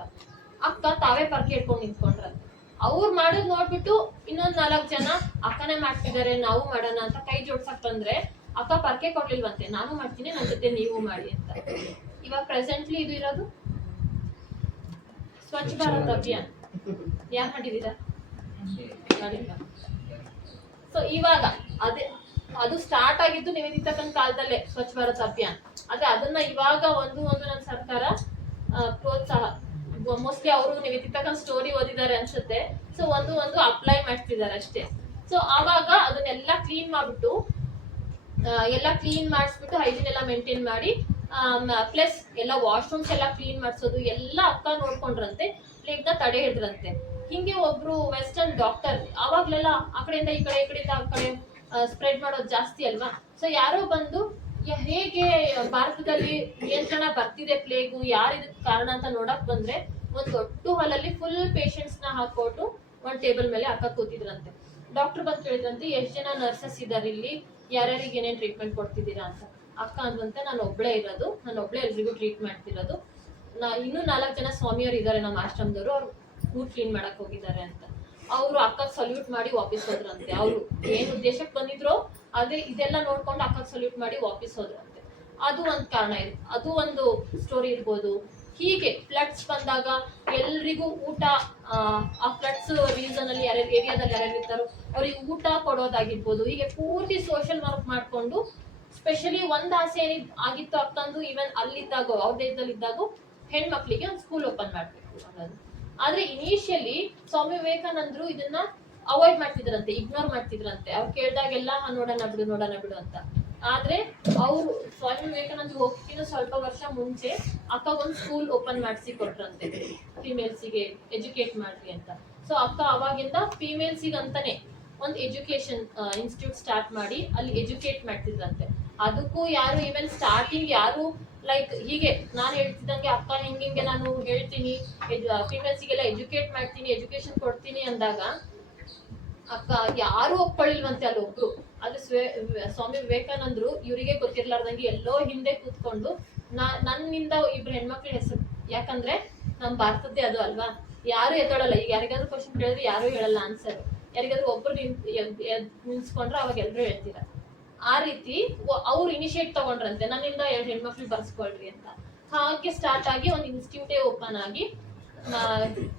ಅಕ್ಕ ತಾವೇ ಪರ್ಕೆ ಇಟ್ಕೊಂಡು ನಿಂತ್ಕೊಂಡ್ರಂತೆ. ಅವ್ರು ಮಾಡೋದ್ ನೋಡ್ಬಿಟ್ಟು ಇನ್ನೊಂದ್ ನಾಲ್ಕ್ ಜನ ಅಕ್ಕನೇ ಮಾಡ್ತಿದಾರೆ, ನಾವು ಮಾಡೋಣ ಅಂತ ಕೈ ಜೋಡ್ಸಕ್ ಬಂದ್ರೆ ಅಕ್ಕ ಪರ್ಕೆ ಕೊಡ್ಲಿಲ್ವಂತೆ, ನಾನು ಮಾಡ್ತೀನಿ ನನ್ನ ಜೊತೆ ನೀವು ಮಾಡಿ ಅಂತ. ಇವಾಗ ಪ್ರೆಸೆಂಟ್ಲಿ ಇದು ಇರೋದು? ಸ್ವಚ್ಛ ಭಾರತ್ ಅಭಿಯಾನ್. ಯಾರು ಮಾಡಿದೀರಾ ಸೊ ಇವಾಗ ಅದೇ, ಅದು ಸ್ಟಾರ್ಟ್ ಆಗಿದ್ದು ನಿವೇದಿತಕ್ಕಂತ ಕಾಲದಲ್ಲೇ ಸ್ವಚ್ಛ ಭಾರತ್ ಅಭಿಯಾನ್. ಆದ್ರೆ ಅದನ್ನ ಇವಾಗ ಒಂದು ಒಂದು ನಮ್ಮ ಸರ್ಕಾರ ಪ್ರೋತ್ಸಾಹ ಮೋಸ್ಟ್ಲಿ ಅವರು ನಿವೇದಿತಕ್ಕಂತ ಸ್ಟೋರಿ ಓದಿದ್ದಾರೆ ಅನ್ಸುತ್ತೆ. ಸೊ ಒಂದು ಒಂದು ಅಪ್ಲೈ ಮಾಡ್ತಿದ್ದಾರೆ ಅಷ್ಟೇ. ಸೊ ಆವಾಗ ಅದನ್ನೆಲ್ಲ ಕ್ಲೀನ್ ಮಾಡ್ಬಿಟ್ಟು ಎಲ್ಲ ಕ್ಲೀನ್ ಮಾಡಿಸ್ಬಿಟ್ಟು ಹೈಜೀನ್ ಎಲ್ಲ ಮೇಂಟೈನ್ ಮಾಡಿ ಪ್ಲಸ್ ಎಲ್ಲ ವಾಶ್ರೂಮ್ಸ್ ಎಲ್ಲ ಕ್ಲೀನ್ ಮಾಡಿಸೋದು, ಎಲ್ಲ ಅಕ್ಕ ನೋಡ್ಕೊಂಡ್ರಂತೆ ಪ್ಲೇಗ್ನ ತಡೆ ಹಿಡಿದ್ರಂತೆ. ಹಿಂಗೆ ಒಬ್ರು ವೆಸ್ಟರ್ನ್ ಡಾಕ್ಟರ್ ಅವಾಗ್ಲೆಲ್ಲ ಆ ಕಡೆಯಿಂದ ಈ ಕಡೆ, ಈ ಕಡೆಯಿಂದ ಆ ಕಡೆ ಸ್ಪ್ರೆಡ್ ಮಾಡೋದು ಜಾಸ್ತಿ ಅಲ್ವಾ? ಸೊ ಯಾರೋ ಬಂದು ಹೇಗೆ ಭಾರತದಲ್ಲಿ ನಿಯಂತ್ರಣ ಬರ್ತಿದೆ ಪ್ಲೇಗು ಯಾರು ಇದಕ್ಕೆ ಕಾರಣ ಅಂತ ನೋಡಕ್ ಬಂದ್ರೆ, ಒಂದ್ ದೊಡ್ಡ ಹಾಲಲ್ಲಿ ಫುಲ್ ಪೇಷಂಟ್ಸ್ನ ಹಾಕೊಟ್ಟು ಒಂದ್ ಟೇಬಲ್ ಮೇಲೆ ಅಕ್ಕ ಕೂತಿದ್ರಂತೆ. ಡಾಕ್ಟರ್ ಬಂದು ಕೇಳಿದ್ರಂತೆ, ಎಷ್ಟ್ ಜನ ನರ್ಸಸ್ ಇದಾರೆ ಇಲ್ಲಿ? ಯಾರ್ಯಾರಿಗೆ ಏನೇನು ಟ್ರೀಟ್ಮೆಂಟ್ ಕೊಡ್ತಿದ್ದೀರಾ ಅಂತ. ಅಕ್ಕ ಅಂದಂತೆ ನಾನು ಒಬ್ಬಳೇ ಇರೋದು. ನಾನು ಒಬ್ಬಳೇ ಎಲ್ರಿಗೂ ಟ್ರೀಟ್ ಮಾಡ್ತಿರೋದು. ನಾ ಇನ್ನೂ ನಾಲ್ಕು ಜನ ಸ್ವಾಮಿಯವರು ಇದ್ದಾರೆ ನಮ್ಮ ಆಶ್ರಮದವರು. ಅವ್ರು ಸ್ಕೂಲ್ ಕ್ಲೀನ್ ಮಾಡಕ್ ಹೋಗಿದ್ದಾರೆ ಅಂತ. ಅವರು ಅಕ್ಕ ಸಲ್ಯೂಟ್ ಮಾಡಿ ವಾಪಸ್ ಹೋದ್ರಂತೆ. ಅವರು ಏನ್ ಉದ್ದೇಶಕ್ಕೆ ಬಂದಿದ್ರು ಅದೇ ಇದೆಲ್ಲ ನೋಡ್ಕೊಂಡು ಅಕ್ಕ ಸಲ್ಯೂಟ್ ಮಾಡಿ ವಾಪಸ್ ಹೋದ್ರಂತೆ. ಅದು ಒಂದು ಕಾರಣ ಇದೆ ಅದು ಒಂದು ಸ್ಟೋರಿ ಇರ್ಬೋದು. ಹೀಗೆ ಫ್ಲಡ್ಸ್ ಬಂದಾಗ ಎಲ್ರಿಗೂ ಊಟ ಆ, ಫ್ಲಡ್ಸ್ ರೀಸನ್ ಅಲ್ಲಿ ಯಾರ್ಯಾರು ಏರಿಯಾದಲ್ಲಿ ಯಾರ್ಯಾರಿರ್ತಾರೋ ಅವ್ರಿಗೆ ಊಟ ಕೊಡೋದಾಗಿರ್ಬೋದು. ಹೀಗೆ ಪೂರ್ತಿ ಸೋಷಿಯಲ್ ವರ್ಕ್ ಮಾಡಿಕೊಂಡು ಸ್ಪೆಷಲಿ ಒಂದು ಆಸೆ ಏನಿದ್ ಆಗಿತ್ತು ಅಕ್ಕಂದು ಈವನ್ ಅಲ್ಲಿದ್ದಾಗ ಅವ್ರ ದೇಶದಲ್ಲಿ ಇದ್ದಾಗ ಹೆಣ್ಮಕ್ಳಿಗೆ ಒಂದು ಸ್ಕೂಲ್ ಓಪನ್ ಮಾಡಬೇಕು ಅನ್ನೋದು. ಆದ್ರೆ ಇನಿಷಿಯಲಿ ಸ್ವಾಮಿ ವಿವೇಕಾನಂದರು ಇದನ್ನ ಅವಾಯ್ಡ್ ಮಾಡ್ತಿದ್ರಂತೆ ಇಗ್ನೋರ್ ಮಾಡ್ತಿದ್ರಂತೆ. ಅವ್ರು ಕೇಳಿದಾಗೆಲ್ಲ "ಹಾ, ನೋಡೋಣ ಬಿಡು ನೋಡೋಣ ಬಿಡು ಅಂತ. ಆದ್ರೆ ಅವ್ರು ಸ್ವಾಮಿ ವಿವೇಕಾನಂದ ಹೋಗ್ತಿನ ಸ್ವಲ್ಪ ವರ್ಷ ಮುಂಚೆ ಅಕ್ಕ ಒಂದು ಸ್ಕೂಲ್ ಓಪನ್ ಮಾಡಿಸಿ ಕೊಟ್ರಂತೆ. ಫಿಮೇಲ್ಸಿಗೆ ಎಜುಕೇಟ್ ಮಾಡ್ರಿ ಅಂತ. ಸೊ ಅಕ್ಕ ಅವಾಗಿಂದ ಫಿಮೇಲ್ಸಿಗೆ ಅಂತಾನೆ ಒಂದು ಎಜುಕೇಶನ್ ಇನ್ಸ್ಟಿಟ್ಯೂಟ್ ಸ್ಟಾರ್ಟ್ ಮಾಡಿ ಅಲ್ಲಿ ಎಜುಕೇಟ್ ಮಾಡ್ತಿದ್ರಂತೆ. ಅದಕ್ಕೂ ಯಾರು ಈವನ್ ಸ್ಟಾರ್ಟಿಂಗ್ ಯಾರು ಲೈಕ್ ಹೀಗೆ ನಾನು ಹೇಳ್ತಿದ್ದಂಗೆ ಅಕ್ಕ ಹಿಂಗೆ ನಾನು ಹೇಳ್ತೀನಿ ಫಿಮೇಲ್ಸಿಗೆಲ್ಲ ಎಜುಕೇಟ್ ಮಾಡ್ತೀನಿ ಎಜುಕೇಶನ್ ಕೊಡ್ತೀನಿ ಅಂದಾಗ ಅಕ್ಕ, ಯಾರು ಒಪ್ಕೊಳ್ಳಿಲ್ವಂತೆ ಅಲ್ಲಿ ಒಬ್ರು. ಅದು ಸ್ವೇ- ಸ್ವಾಮಿ ವಿವೇಕಾನಂದರು ಇವರಿಗೆ ಗೊತ್ತಿರ್ಲಾರ್ದಂಗೆ ಎಲ್ಲೋ ಹಿಂದೆ ಕೂತ್ಕೊಂಡು ನಾ ನನ್ನಿಂದ ಇಬ್ರು ಹೆಣ್ಮಕ್ಳ ಹೆಸರು ಯಾಕಂದ್ರೆ ನಮ್ ಭಾರತದ್ದೇ ಅದು ಅಲ್ವಾ? ಯಾರು ಎದ್ದೊಳಲ್ಲ. ಈಗ ಯಾರಿಗಾದ್ರು ಕ್ವಶನ್ ಕೇಳಿದ್ರೆ ಯಾರು ಹೇಳಲ್ಲ ಆನ್ಸರ್ ಯಾರಿಗಾದ್ರೂ ಒಬ್ರು ನಿಲ್ಸ್ಕೊಂಡ್ರೆ ಅವಾಗ ಎಲ್ರು ಹೇಳ್ತೀರ. ಆ ರೀತಿ ಅವ್ರು ಇನಿಷಿಯೇಟ್ ತಗೊಂಡ್ರಂತೆ. ನನ್ನಿಂದ ಎರಡು ಹೆಣ್ಮಕ್ಳು ಬರ್ಸ್ಕೊಳ್ರಿ ಅಂತ. ಹಾಗೆ ಸ್ಟಾರ್ಟ್ ಆಗಿ ಒಂದು ಇನ್ಸ್ಟಿಟ್ಯೂಟೇ ಓಪನ್ ಆಗಿ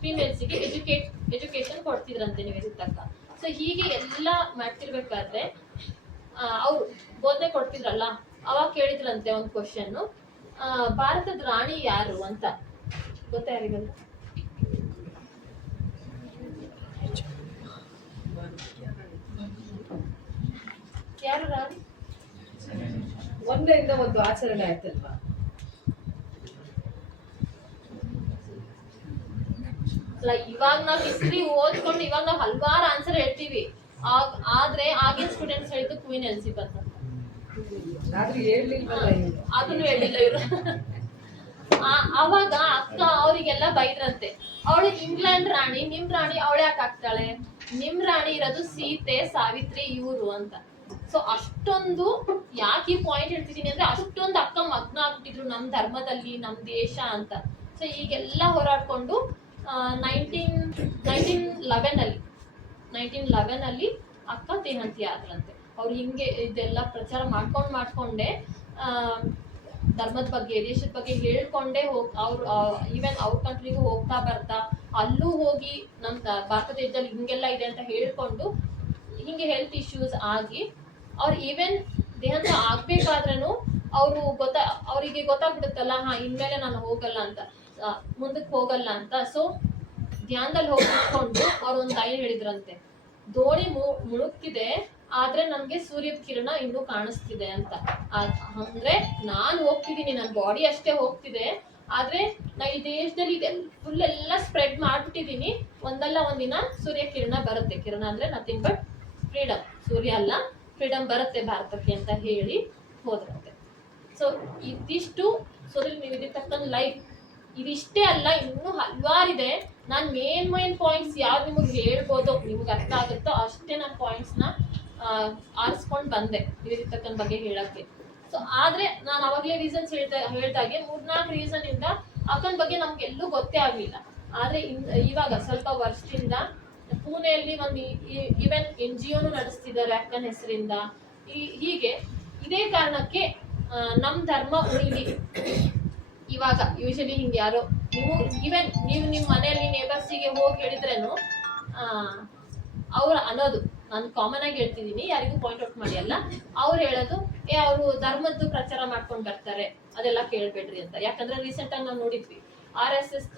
ಫೀಮೇಲ್ಸಿಗೆ ಎಜುಕೇಟ್ ಎಜುಕೇಶನ್ ಕೊಡ್ತಿದ್ರಂತೆ ನೀವು ನಿವೇದಿತಕ್ಕ ಸೊ ಹೀಗೆ ಎಲ್ಲ ಮಾಡ್ತಿರ್ಬೇಕಾದ್ರೆ ಅವ್ರು ಬೋಧನೆ ಕೊಡ್ತಿದ್ರಲ್ಲ, ಅವಾಗ ಕೇಳಿದ್ರಂತೆ ಒಂದು ಕ್ವಶನ್ ಭಾರತದ ರಾಣಿ ಯಾರು ಅಂತ? ಗೊತ್ತಾ ಯಾರಿಗಲ್ಲ ಯಾರು ರಾಣಿ? ಒಂದರಿಂದ ಒಂದು ಆಚರಣೆ ಆಯ್ತಲ್ವಾ? ಅಲ್ಲ ಇವಾಗ ನಾವು ಹಿಸ್ಟ್ರಿ ಓದ್ಕೊಂಡು ಇವಾಗ ನಾವು ಹಲವಾರು ಆನ್ಸರ್ ಹೇಳ್ತೀವಿ. ಆಗ್- ಆದ್ರೆ ಆಗಿನ ಸ್ಟೂಡೆಂಟ್ಸ್ ಹೇಳಿದ್ದು ಕ್ವೀನ್ ಇವ್ರು? ಅದನ್ನು ಹೇಳಿಲ್ಲ ಇವರು. ಆ- ಅವಾಗ ಅಕ್ಕ ಅವರಿಗೆಲ್ಲ ಬೈದ್ರಂತೆ. ಅವಳು ಇಂಗ್ಲೆಂಡ್ ರಾಣಿ ನಿಮ್ ರಾಣಿ ಅವಳು ಯಾಕೆ ಆಗ್ತಾಳೆ? ನಿಮ್ ರಾಣಿ ಇರೋದು ಸೀತೆ ಸಾವಿತ್ರಿ ಇವರು ಅಂತ. ಸೊ ಅಷ್ಟೊಂದು ಯಾಕೆ ಈ ಪಾಯಿಂಟ್ ಹೇಳ್ತಿದ್ದೀನಿ ಅಂದ್ರೆ ಅಷ್ಟೊಂದು ಅಕ್ಕ ಮಗ್ನ ಆಗ್ಬಿಟ್ಟಿದ್ರು ನಮ್ ಧರ್ಮದಲ್ಲಿ ನಮ್ ದೇಶ ಅಂತ. ಸೊ ಈಗೆಲ್ಲ ಹೋರಾಡ್ಕೊಂಡು ನೈನ್ಟೀನ್ ನೈನ್ಟೀನ್ ಲೆವೆನ್ ಅಲ್ಲಿ ನೈನ್ಟೀನ್ ಲೆವೆನಲ್ಲಿ ಅಕ್ಕ ದೇಹಂತಿ ಆದ್ರಂತೆ. ಅವ್ರು ಹಿಂಗೆ ಇದೆಲ್ಲ ಪ್ರಚಾರ ಮಾಡ್ಕೊಂಡ್ ಮಾಡ್ಕೊಂಡೆ ಧರ್ಮದ ಬಗ್ಗೆ, ದೇಶದ ಬಗ್ಗೆ ಹೇಳ್ಕೊಂಡೇ ಹೋಗ್, ಅವ್ರು ಈವನ್ ಅವ್ರ ಕಂಟ್ರಿಗೂ ಹೋಗ್ತಾ ಬರ್ತಾ, ಅಲ್ಲೂ ಹೋಗಿ ನಮ್ಮ ಭಾರತ ದೇಶದಲ್ಲಿ ಹಿಂಗೆಲ್ಲ ಇದೆ ಅಂತ ಹೇಳ್ಕೊಂಡು ಹಿಂಗೆ ಹೆಲ್ತ್ ಇಶ್ಯೂಸ್ ಆಗಿ, ಅವ್ರು ಈವನ್ ದೇಹಂತ ಆಗ್ಬೇಕಾದ್ರೂ ಅವರು ಗೊತ್ತಾ, ಅವರಿಗೆ ಗೊತ್ತಾಗ್ಬಿಡುತ್ತಲ್ಲ, ಹಾ, ಇನ್ಮೇಲೆ ನಾನು ಹೋಗಲ್ಲ ಅಂತ. ಮುಂದಕ್ಕೆ ಹೋಗಲ್ಲ ಅಂತ. ಸೊ ಧ್ಯಾನದಲ್ಲಿ ಹೋಗಿ ಕೂತ್ಕೊಂಡು ಅವ್ರು ಒಂದು ಲೈನ್ ಹೇಳಿದ್ರಂತೆ. ದೋಣಿ ಮುಳುಗ್ತಿದೆ, ಆದ್ರೆ ನಮ್ಗೆ ಸೂರ್ಯದ ಕಿರಣ ಇನ್ನೂ ಕಾಣಿಸ್ತಿದೆ ಅಂತ. ಅಂದ್ರೆ ನಾನು ಹೋಗ್ತಿದ್ದೀನಿ ನನ್ನ ಬಾಡಿ ಅಷ್ಟೇ ಹೋಗ್ತಿದೆ, ಆದ್ರೆ ನಾ ಈ ದೇಶದಲ್ಲಿ ಇದೆ ಫುಲ್ ಎಲ್ಲ ಸ್ಪ್ರೆಡ್ ಮಾಡ್ಬಿಟ್ಟಿದ್ದೀನಿ ಒಂದಲ್ಲ ಒಂದಿನ ಸೂರ್ಯ ಕಿರಣ ಬರುತ್ತೆ. ಕಿರಣ ಅಂದ್ರೆ ನಥಿಂಗ್ ಬಟ್ ಫ್ರೀಡಮ್ ಸೂರ್ಯ ಅಲ್ಲ ಫ್ರೀಡಮ್ ಬರುತ್ತೆ ಭಾರತಕ್ಕೆ ಅಂತ ಹೇಳಿ ಹೋದ್ರಂತೆ. ಸೊ ಇದಿಷ್ಟು. ಸೊ ನೀವು ಇದಕ್ಕೆ ತಕ್ಕಂತ ಲೈಫ್ ಇದಿಷ್ಟೇ ಅಲ್ಲ, ಇನ್ನೂ ಹಲವಾರಿದೆ. ನಾನು ಮೇನ್ ಮೇನ್ ಪಾಯಿಂಟ್ಸ್ ಯಾವ್ದು ನಿಮಗೆ ಹೇಳ್ಬೋದು, ನಿಮ್ಗೆ ಅರ್ಥ ಆಗುತ್ತೋ ಅಷ್ಟೇ ನಾನು ಪಾಯಿಂಟ್ಸ್ನ ಆರಿಸ್ಕೊಂಡು ಬಂದೆ ಇದಕ್ಕೆ ತಕ್ಕಂತ ಬಗ್ಗೆ ಹೇಳಕ್ಕೆ. ಸೊ ಆದ್ರೆ ನಾನು ಅವಾಗಲೇ ರೀಸನ್ಸ್ ಹೇಳ್ತಾ ಹೇಳ್ದಾಗೆ ಮೂರ್ನಾಲ್ಕು ರೀಸನ್ ಇಂದ ಅಕ್ಕನ ಬಗ್ಗೆ ನಮ್ಗೆ ಎಲ್ಲೂ ಗೊತ್ತೇ ಆಗಲಿಲ್ಲ. ಆದ್ರೆ ಇವಾಗ ಸ್ವಲ್ಪ ವರ್ಷದಿಂದ ಪುಣೆಯಲ್ಲಿ ಒಂದು ಈವನ್ ಎನ್ ಜಿ ಒನು ನಡೆಸ್ತಿದ್ದಾರೆ ಅಕ್ಕನ ಹೆಸರಿಂದ. ಹೀಗೆ ಇದೇ ಕಾರಣಕ್ಕೆ ನಮ್ಮ ನಮ್ ಧರ್ಮ ಉಳಿಲಿ. ಇವಾಗ ಯೂಶಲಿ ಹಿಂಗೆ ಯಾರೋ ನೀವು ಈವನ್ ನೀವು ನಿಮ್ಮ ಮನೆಯಲ್ಲಿ ನೇಬರ್ಸಿಗೆ ಹೋಗಿ ಹೇಳಿದ್ರೇನು ಅವ್ರು ಅನ್ನೋದು, ನಾನು ಕಾಮನ್ ಆಗಿ ಹೇಳ್ತಿದ್ದೀನಿ ಯಾರಿಗೂ ಪಾಯಿಂಟ್ ಔಟ್ ಮಾಡಿ ಅಲ್ಲ, ಅವ್ರು ಹೇಳೋದು, ಏ, ಅವರು ಧರ್ಮದ್ದು ಪ್ರಚಾರ ಮಾಡ್ಕೊಂಡು ಬರ್ತಾರೆ, ಅದೆಲ್ಲ ಕೇಳಬೇಡ್ರಿ ಅಂತ ಯಾಕಂದ್ರೆ ರೀಸೆಂಟ್ ಆಗಿ ನಾವು ನೋಡಿದ್ವಿ ಆರ್ ಎಸ್ ಎಸ್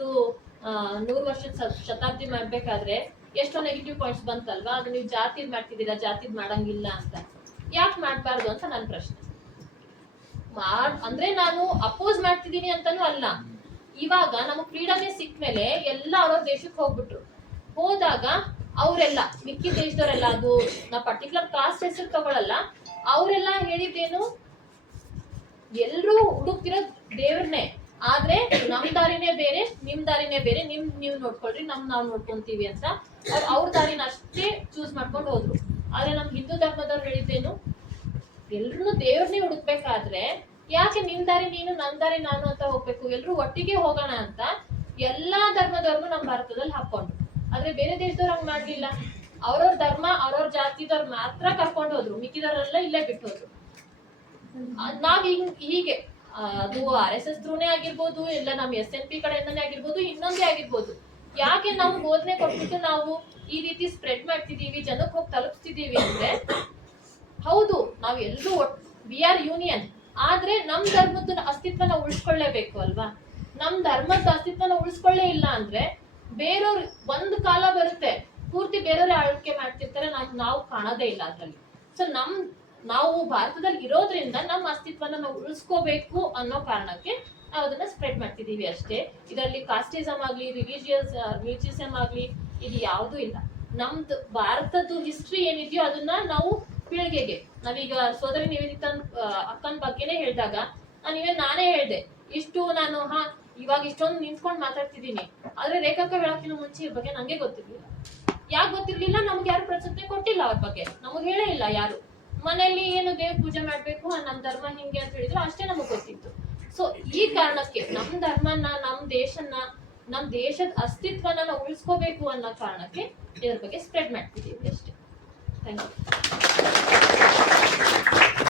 ನೂರು ವರ್ಷದ ಶತಾಬ್ದಿ ಮಾಡ್ಬೇಕಾದ್ರೆ ಎಷ್ಟೋ ನೆಗೆಟಿವ್ ಪಾಯಿಂಟ್ಸ್ ಬಂತಲ್ವಾ? ಅದು ನೀವು ಜಾತಿದ್ ಮಾಡ್ತಿದ್ದೀರಾ, ಜಾತಿದ್ ಮಾಡಂಗಿಲ್ಲ ಅಂತ. ಯಾಕೆ ಮಾಡಬಾರ್ದು ಅಂತ ನನ್ನ ಪ್ರಶ್ನೆ. ಮಾಡ್ ಅಂದ್ರೆ ನಾನು ಅಪೋಸ್ ಮಾಡ್ತಿದ್ದೀನಿ ಅಂತಾನೂ ಅಲ್ಲ. ಇವಾಗ ನಮಗ್ ಫ್ರೀಡಮೇ ಸಿಕ್ಮೇಲೆ ಎಲ್ಲ ಅವ್ರ ದೇಶಕ್ಕೆ ಹೋಗ್ಬಿಟ್ರು. ಹೋದಾಗ ಅವರೆಲ್ಲ, ಮಿಕ್ಕಿ ದೇಶದವರೆಲ್ಲ, ಅದು ನಾ ಪರ್ಟಿಕ್ಯುಲರ್ ಕಾಸ್ಟ್ ಹೆಸರು ತಗೊಳಲ್ಲ, ಅವರೆಲ್ಲ ಹೇಳಿದ್ದೇನು, ಎಲ್ರೂ ಹುಡುಕ್ತಿರೋ ದೇವ್ರನ್ನೇ. ಆದ್ರೆ ನಮ್ ದಾರಿನೇ ಬೇರೆ, ನಿಮ್ ದಾರಿನೇ ಬೇರೆ, ನಿಮ್ ನೀವ್ ನೋಡ್ಕೊಳ್ರಿ, ನಮ್ ನಾವ್ ನೋಡ್ಕೊಂತೀವಿ ಅಂತ ಅವ್ರು ಅವ್ರ ದಾರಿನ ಅಷ್ಟೇ ಚೂಸ್ ಮಾಡ್ಕೊಂಡು ಹೋದ್ರು. ಆದ್ರೆ ನಮ್ ಹಿಂದೂ ಧರ್ಮದವ್ರು ಹೇಳಿದ್ದೇನು ಎಲ್ರು ದೇವ್ರನ್ನೇ ಹುಡುಕ್ಬೇಕಾದ್ರೆ ಯಾಕೆ ನಿನ್ ದಾರಿ ನೀನು, ನನ್ ನಾನು ಅಂತ ಹೋಗ್ಬೇಕು? ಎಲ್ರು ಒಟ್ಟಿಗೆ ಹೋಗೋಣ ಅಂತ ಎಲ್ಲಾ ಧರ್ಮದವ್ರನ್ನು ನಮ್ ಭಾರತದಲ್ಲಿ ಹಾಕೊಂಡ್ರು ಆದ್ರೆ ಬೇರೆ ದೇಶದವ್ರು ಹಂಗ್ ಮಾಡ್ಲಿಲ್ಲ. ಅವ್ರವ್ರ ಧರ್ಮ, ಅವ್ರವ್ರ ಜಾತಿದವ್ರು ಮಾತ್ರ ಕರ್ಕೊಂಡು ಹೋದ್ರು. ಮಿಕ್ಕಿದವರೆಲ್ಲ ಇಲ್ಲೇ ಬಿಟ್ಟು ಹೋದ್ರು. ನಾವ್ ಹಿಂಗ್, ಹೀಗೆ. ಅದು ಆರ್ ಎಸ್ ಎಸ್ ಥ್ರೂನೇ ಆಗಿರ್ಬೋದು, ಇಲ್ಲ ನಮ್ ಎಸ್ ಎನ್ ಪಿ ಕಡೆಯಿಂದನೇ ಆಗಿರ್ಬೋದು, ಇನ್ನೊಂದೇ ಆಗಿರ್ಬೋದು. ಯಾಕೆ ನಾವು ಬೋಧನೆ ಕೊಟ್ಬಿಟ್ಟು ನಾವು ಈ ರೀತಿ ಸ್ಪ್ರೆಡ್ ಮಾಡ್ತಿದೀವಿ ಜನಕ್ಕೆ ಹೋಗಿ ತಲುಪಿಸ್ತಿದೀವಿ ಅಂದ್ರೆ ಹೌದು, ನಾವ್ ಎಲ್ರೂ ವಿ ಆರ್ ಯೂನಿಯನ್ ಆದ್ರೆ ನಮ್ ಧರ್ಮದ ಅಸ್ತಿತ್ವನ ಉಳಿಸ್ಕೊಳ್ಳೇಬೇಕು ಅಲ್ವಾ? ನಮ್ ಧರ್ಮದ ಅಸ್ತಿತ್ವನ ಉಳಿಸ್ಕೊಳ್ಳೇ ಇಲ್ಲ ಅಂದ್ರೆ ಬೇರೆಯವ್ರು ಒಂದು ಕಾಲ ಬರುತ್ತೆ. ಪೂರ್ತಿ ಬೇರೆಯವ್ರೆ ಆಳ್ವಿಕೆ ಮಾಡ್ತಿರ್ತಾರೆ, ನಾವು ನಾವು ಕಾಣೋದೇ ಇಲ್ಲ ಅದ್ರಲ್ಲಿ. ಸೊ ನಮ್, ನಾವು ಭಾರತದಲ್ಲಿ ಇರೋದ್ರಿಂದ ನಮ್ಮ ಅಸ್ತಿತ್ವನ ನಾವು ಉಳಿಸ್ಕೋಬೇಕು ಅನ್ನೋ ಕಾರಣಕ್ಕೆ ನಾವು ಅದನ್ನ ಸ್ಪ್ರೆಡ್ ಮಾಡ್ತಿದೀವಿ ಅಷ್ಟೇ. ಇದರಲ್ಲಿ ಕಾಸ್ಟಿಸಮ್ ಆಗ್ಲಿ ರಿಲಿಜಿಯಸ್ ರಿಲಿಜಿಯಸಮ್ ಆಗ್ಲಿ, ಇದು ಯಾವುದೂ ಇಲ್ಲ. ನಮ್ದು ಭಾರತದ ಹಿಸ್ಟ್ರಿ ಏನಿದೆಯೋ ಅದನ್ನ ನಾವು ಪೀಳಿಗೆಗೆ ನಾವೀಗ ಸೋದರಿ ನಿವೇದಿತ ಅಕ್ಕನ ಬಗ್ಗೆನೇ ಹೇಳಿದಾಗ ನಾನು ಇವನ್ ನಾನೇ ಹೇಳ್ದೆ, ಇಷ್ಟು ನಾನು, ಹಾ, ಇವಾಗ ಇಷ್ಟೊಂದು ನಿಂತ್ಕೊಂಡು ಮಾತಾಡ್ತಿದ್ದೀನಿ. ಆದ್ರೆ ರೇಖಾಕ್ಕ ಹೇಳಕ್ಕಿಂತ ಮುಂಚೆ ಇದ್ರ ಬಗ್ಗೆ ನಂಗೆ ಗೊತ್ತಿರ್ಲಿಲ್ಲ. ಯಾಕೆ ಗೊತ್ತಿರ್ಲಿಲ್ಲ, ನಮ್ಗೆ ಯಾರು ಪ್ರಚೋದನೆ ಕೊಟ್ಟಿಲ್ಲ ಅವ್ರ ಬಗ್ಗೆ. ನಮಗ್ ಹೇಳೇ ಇಲ್ಲ ಯಾರು. ಮನೆಯಲ್ಲಿ ಏನು ದೇವ್ರ ಪೂಜೆ ಮಾಡ್ಬೇಕು ನಮ್ ಧರ್ಮ ಹಿಂಗೆ ಅಂತ ಹೇಳಿದ್ರು, ಅಷ್ಟೇ ನಮಗ್ ಗೊತ್ತಿತ್ತು. ಸೊ ಈ ಕಾರಣಕ್ಕೆ ನಮ್ ಧರ್ಮನ, ನಮ್ ದೇಶನ, ನಮ್ ದೇಶದ ಅಸ್ತಿತ್ವನ ನಾವು ಉಳಿಸ್ಕೋಬೇಕು ಅನ್ನೋ ಕಾರಣಕ್ಕೆ ಇದ್ರ ಬಗ್ಗೆ ಸ್ಪ್ರೆಡ್ ಮಾಡ್ತಿದ್ದೀವಿ ಅಷ್ಟೇ. Thank you